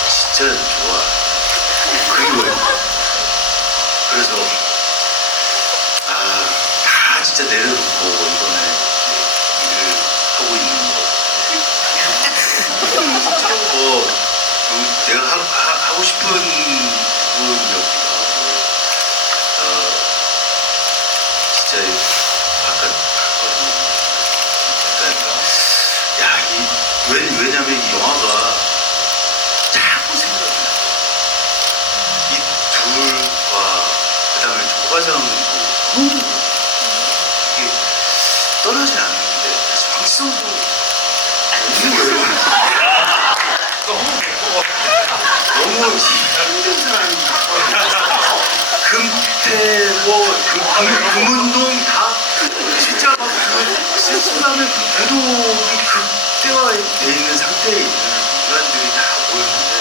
진짜 좋아. 그리워요. 그래서 다 진짜 내려놓고 이번에 일을 하고 있는 거. 내가 하고 싶은 부분이었기도 하고, 진짜 아까 왜냐면 이 영화가 자꾸 생각이 나. 이 둘과 그다음에 조과장도 너무 이게 떠나지 않는데 사실 황지성도 너무 힘든 사람이 금태고 금운동 다 진짜 막그 실수하면 그 배독이 극대화돼 있는 상태에 있는 인간들이 다 모였는데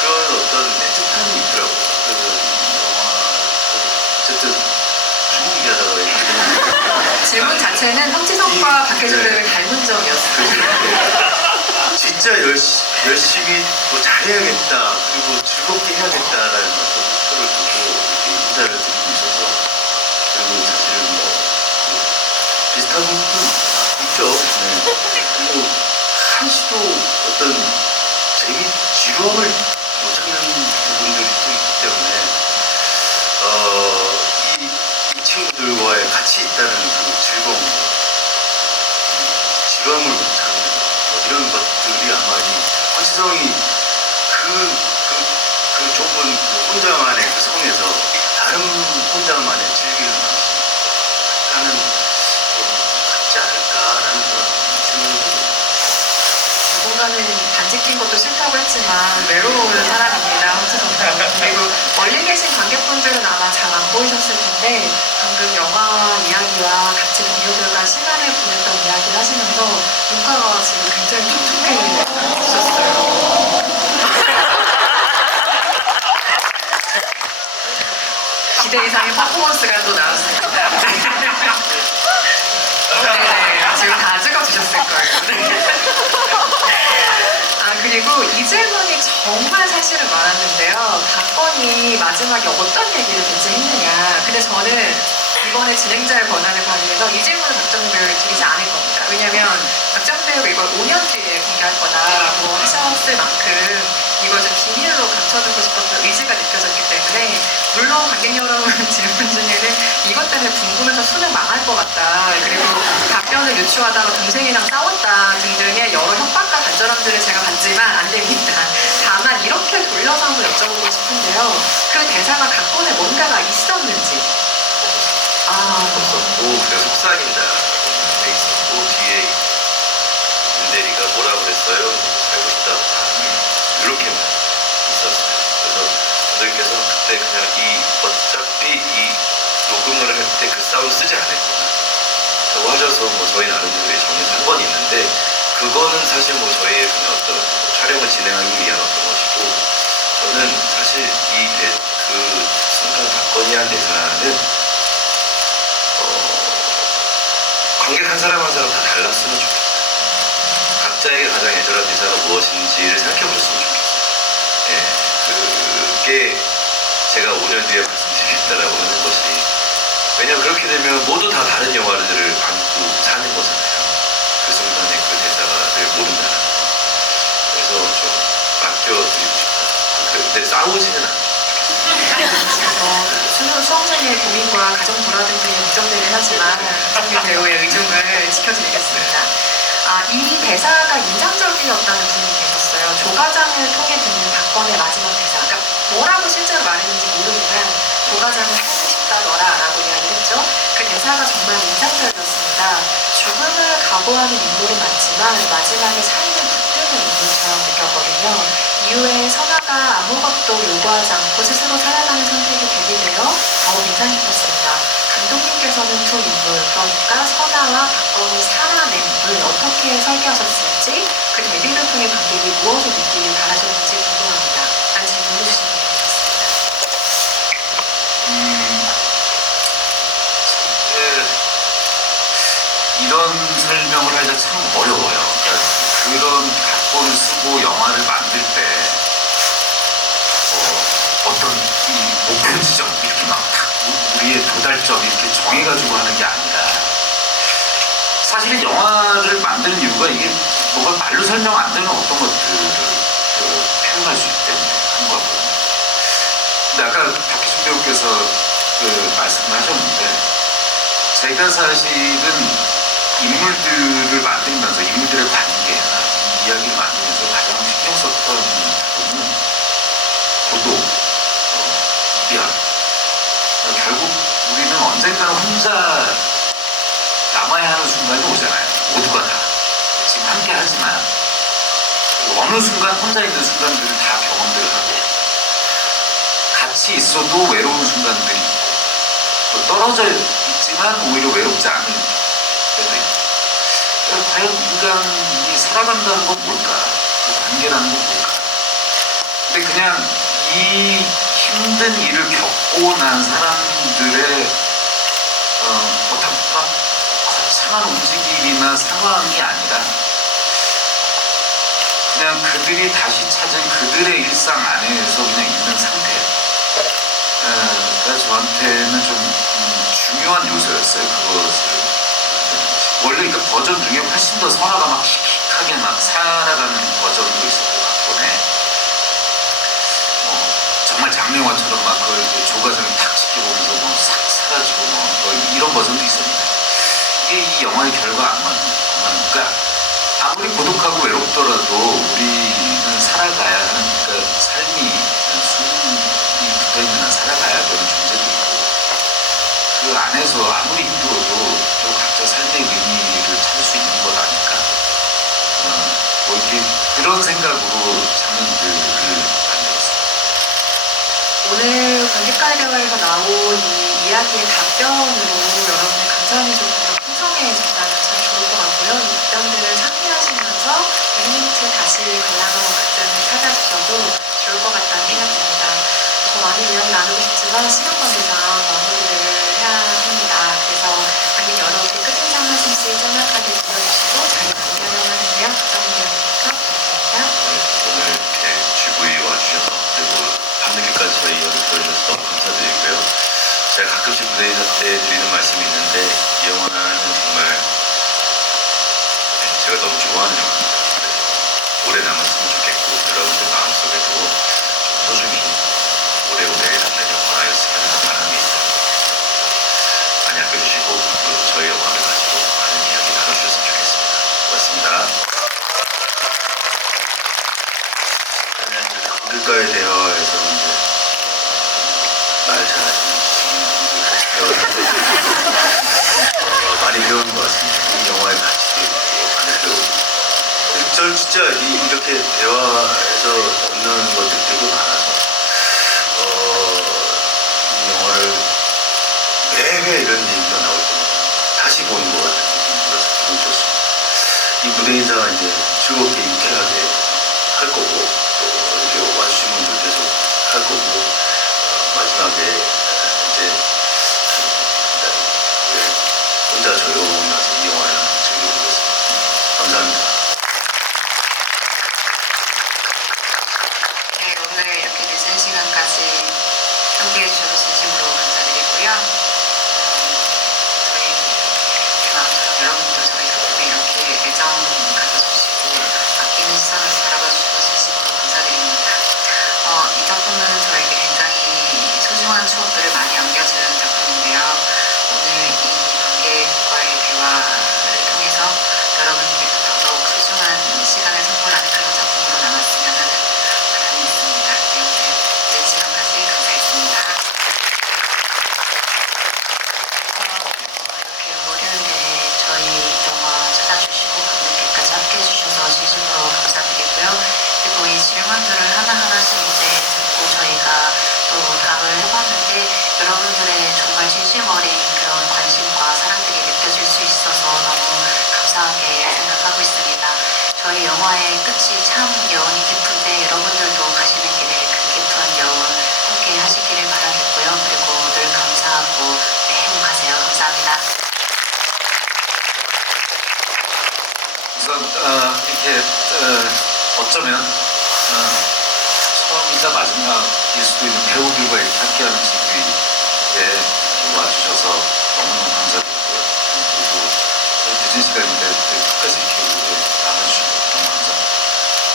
그런 어떤 애틋함이 있더라고요. 그래서 이 영화 어쨌든 무슨 얘기하다가 질문 자체는 황지성과 박혜준 배우를 닮은 점이었어요. 진짜 열심히 뭐 잘해야겠다 그리고 즐겁게 해야겠다라는 어떤 목표를 두고 이렇게 인사를 드리고 있어서 그리고 사실은 비슷한 부분도 있죠. 네. 그리고 한시도 어떤 지루함을 못 찾는 부분들이 또 있기 때문에 이 친구들과의 같이 있다는 그 즐거움, 지루함을 못 찾는 이런 것들이 아마 이 황지성이 그 좁은 혼자만의 그 성에서 다른 혼자만의 즐기는 방식하는 같지 않을까라는 그런 생각이 듭니다. 누군가는 단지 낀 것도 싫다고 했지만 외로운 사람입니다. 황지성 배우. 그리고 멀리 계신 관객분들은 아마 잘 안 보이셨을 텐데 방금 영화 이야기와 같이 동료들과 시간을 보냈던 이야기를 하시면서 눈가가 지금 굉장히 촉촉해지셨어요. 기대 이상의 퍼포먼스가 또 나왔습니다. 네, 지금 다 찍어주셨을 거예요. 네. 그리고 이 질문이 정말 사실은 많았는데요. 박건이 마지막에 어떤 얘기를 대체 했느냐. 근데 저는 이번에 진행자의 권한을 발휘해서 이 질문을 박정민 배우를 드리지 않을 겁니다. 왜냐면 박정민 배우가 이걸 5년 뒤에 공개할 거다라고 하셨을 만큼 이걸 좀 비밀로 감춰두고 싶었던 의지가 느껴졌기 때문에 물론 관객 여러분 질문 중에는 이것 때문에 궁금해서 수능 망할 것 같다. 그리고 답변을 유추하다가 동생이랑 싸웠다 등등의 여러 협박과 간절함들을 제가 받지만 안 됩니다. 다만 이렇게 돌려서 한번 여쭤보고 싶은데요. 그 대사가 각본에 뭔가가 있었는지. 없었고 그냥 속삭인다 돼 있었고 뒤에 윤대리가 뭐라고 그랬어요? 살고 싶다고 이렇게만 있었어요. 그래서 저들께서 그때 그냥 어차피 이 녹음을 할 때 그 사운드 쓰지 않았구나 라고 하셔서 뭐 저희 나름대로의 정해서 한 건 있는데 그거는 사실 뭐 저희의 그냥 어떤 촬영을 진행하기 위한 어떤 것이고 저는 사실 그 순간 박건이 한 대사는 관객 한 사람 한 사람 다 달랐으면 좋겠어요. 각자에게 가장 애절한 대사가 무엇인지를 생각해 보셨으면 좋겠어요. 예, 그게 제가 5년 뒤에 말씀드리겠다라고 하는 것이 왜냐면 그렇게 되면 모두 다 다른 영화들을 안고 사는 거잖아요. 그 순간에 그 대사를 모른다는 거. 그래서 좀 맡겨드리고 싶어요. 근데 싸우지는 않죠. 수험생의 고민과 가정 불화 등등에 걱정되긴 하지만 박정민 배우의 의중을 지켜드리겠습니다. 이 대사가 인상적이었다는 분이 계셨어요. 조과장을 통해 듣는 박건의 마지막 대사. 그러니까 뭐라고 실제로 말했는지 모르지만 조과장을 살고 싶다 너라 라고 이야기를 했죠. 그 대사가 정말 인상적이었습니다. 죽음을 각오하는 인물이 많지만 마지막에 삶을 붙드는 인물처럼 느꼈거든요. 이후에 선아가 아무것도 요구하지 않고 스스로 살아가는 선택이 대비되어 더욱 인상 깊었습니다. 감독님께서는 두 인물, 그러니까 선아와 박건우 살아냄을 어떻게 설계하셨을지, 그 대비를 통해 관객이 무엇을 느끼길 바라셨는지 궁금합니다. 라는 질문을 주신 분이 이런 설명을 하기가 참 어려워요. 그러니까 그런 각본을 쓰고 영화를 만들 때 어떤 이 목표 지점 이렇게 막딱 우리의 도달점 이렇게 정해가지고 하는 게 아니라, 사실은 영화를 만드는 이유가 이게 뭐가 말로 설명 안 되는 어떤 것들을 표현할 수 있기 때문에 하는 거거든요. 근데 아까 박희준 배우께서 말씀을 하셨는데, 제가 사실은 인물들을 만들면서 인물들의 관계나 이야기를 만들면서 가장 신경 썼던 부분은 고독, 미안. 결국 우리는 언젠가는 혼자 남아야 하는 순간이 오잖아요. 모두가 다. 지금 함께 하지만 어느 순간 혼자 있는 순간들을 다 경험들을 하고, 같이 있어도 외로운 순간들이 있고, 또 떨어져 있지만 오히려 외롭지 않은 때도 있고. 과연 인간이 살아간다는 건 뭘까? 그 관계라는 건 뭘까? 근데 그냥 이 힘든 일을 겪고 난 사람들의 어떤 거창한 움직임이나 상황이 아니라, 그냥 그들이 다시 찾은 그들의 일상 안에서 그냥 있는 상태. 그래서 저한테는 좀 중요한 요소였어요. 그것을. 원래 그 버전 중에 훨씬 더 선화가 막 킥킥하게 막 살아가는 버전도 있었고, 각본에 정말 장래화처럼 막 그걸 조가정이 탁 지켜보면서 뭐 싹 사라지고 뭐 이런 버전도 있었는데, 이게 이 영화의 결과 안 맞으니까 아무리 고독하고 외롭더라도 우리는 살아가야 하는, 그러니까 삶이 숨이 붙어있는 한 살아가야 되는 존재도 있고, 그 안에서 아무리 힘들어도 또 각자 삶의 의미를 찾을 수 있는 것 아닐까? 뭐 이렇게 그런 생각으로 장면들을 만들었어요. 오늘 관객과의 대화에서 나온 이 이야기의 답변으로 여러분의 감상이 조금 더 풍성해졌다면 참 좋을 것 같고요. 이 답변들을 상기하시면서 해민트 다시 관람하고 극장을 찾아주셔도 좋을 것 같다는 생각이 듭니다. 더 많은 이야기 나누고 싶지만 시간 관계상 마무리를 해야 합니다. 그래서 관객 여러분께 끝인상 한 말씀씩 짤막하게 들려주시고 자리 마무리하려고 하는데요. 부장님이니까 감사합니다. 오늘 이렇게 GV 와주셔서, 그리고 밤늦게까지 저희 이야기 들어주셔서 너무 감사드리고요. 제가 가끔씩 무대 인사 때 드리는 말씀이 있는데, 이 영화는 정말 제가 너무 좋아하는 영화입니다. 그래서 오래 남았으면 좋겠고, 여러분들 마음속에도 좀 소중히 오래오래 남는 영화였으면 하는 바람이 있습니다. 많이 아껴주시고, 앞으로도 저희 영화를 가지고 많은 이야기 나눠주셨으면 좋겠습니다. 고맙습니다. 관객과의 대화에서 이제 말을 잘하시는 분들 같이 배웠는데, 많이 배우는 것 같습니다. 이 영화의 가치도 많이 배우고, 저 진짜 이렇게 대화에서 얻는 것들이 되게 많아서 이 영화를 매회 이런 얘기가 나올 때마다 다시 보는 것 같은 느낌이 들어서 기분이 좋습니다. 이 무대 인사가 이제 즐겁게 유쾌하게 할 거고, 또 이렇게 와주신 분들 계속 할 거고, 마지막에 이제 혼자 조용하면서 이 영화를 즐겨보겠습니다. 감사합니다. 영화의 끝이 참 여운이 깊은데 여러분들도 가시는 길에 그 깊은 여운 함께 하시기를 바라겠고요. 그리고 늘 감사하고 네, 행복하세요. 감사합니다. 우선 이렇게 어쩌면 처음이자 마지막일 수도 있는 배우들과 이렇게 함께하는 시기에 와주셔서 너무너무 감사드리고요. 그리고 늦은 시간인데 끝까지 이렇게 오래 남아주셔서 너무 감사합니다.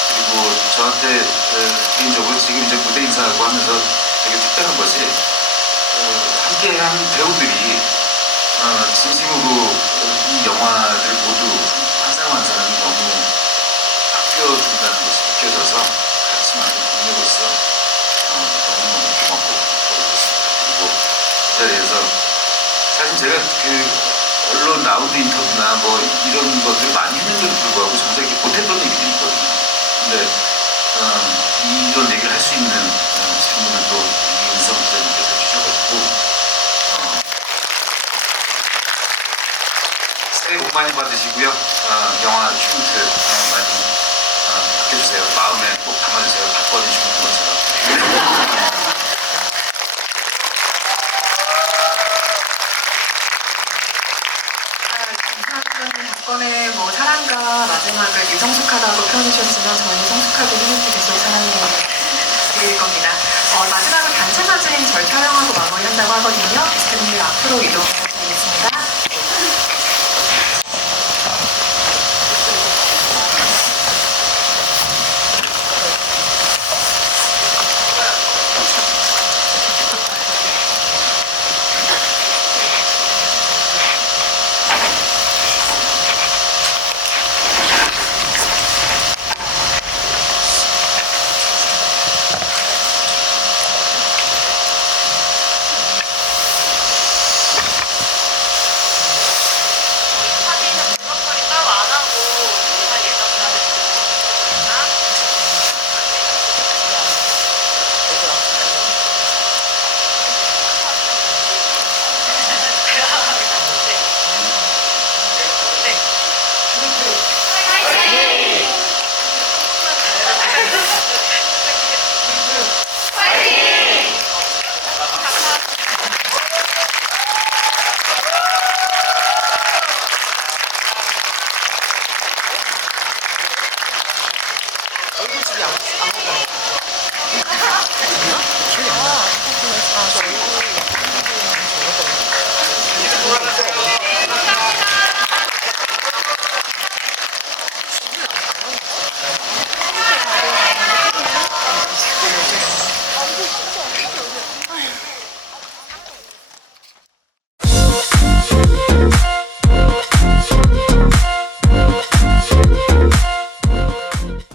그리고 저한테 개인적으로 지금 이제 무대 인사하고 하면서 되게 특별한 것이 함께한 배우들이 진심으로 이 영화를 모두 한 사람 한 사람이 너무 아껴준다는 것이 느껴져서 같이 만든 동료로서 너무너무 고맙고 기쁘고 있습니다. 그리고 그 자리에서 사실 제가 그 언론 라운드 인터뷰나 뭐 이런 것들을 많이 했는데도 불구하고 정작 이렇게 못했던 얘기들이 있거든요. 근데 이런 얘기를 할 수 있는 질문을 또 이인성 기자님께서 주셔가지고 새해 복 많이 받으시고요. 영화 흉트 많이 아껴주세요. 마음에 꼭 담아주세요. 박건이 죽는 것처럼. 박건의 뭐 사랑과 마지막을 유성숙하다고 표현해주셨지만 저는 성숙하게 힘있게 계속 사랑해 드릴 겁니다. 마지막으로 단체 사진 절 촬영하고 마무리한다고 하거든요. 비스트님 앞으로 이동해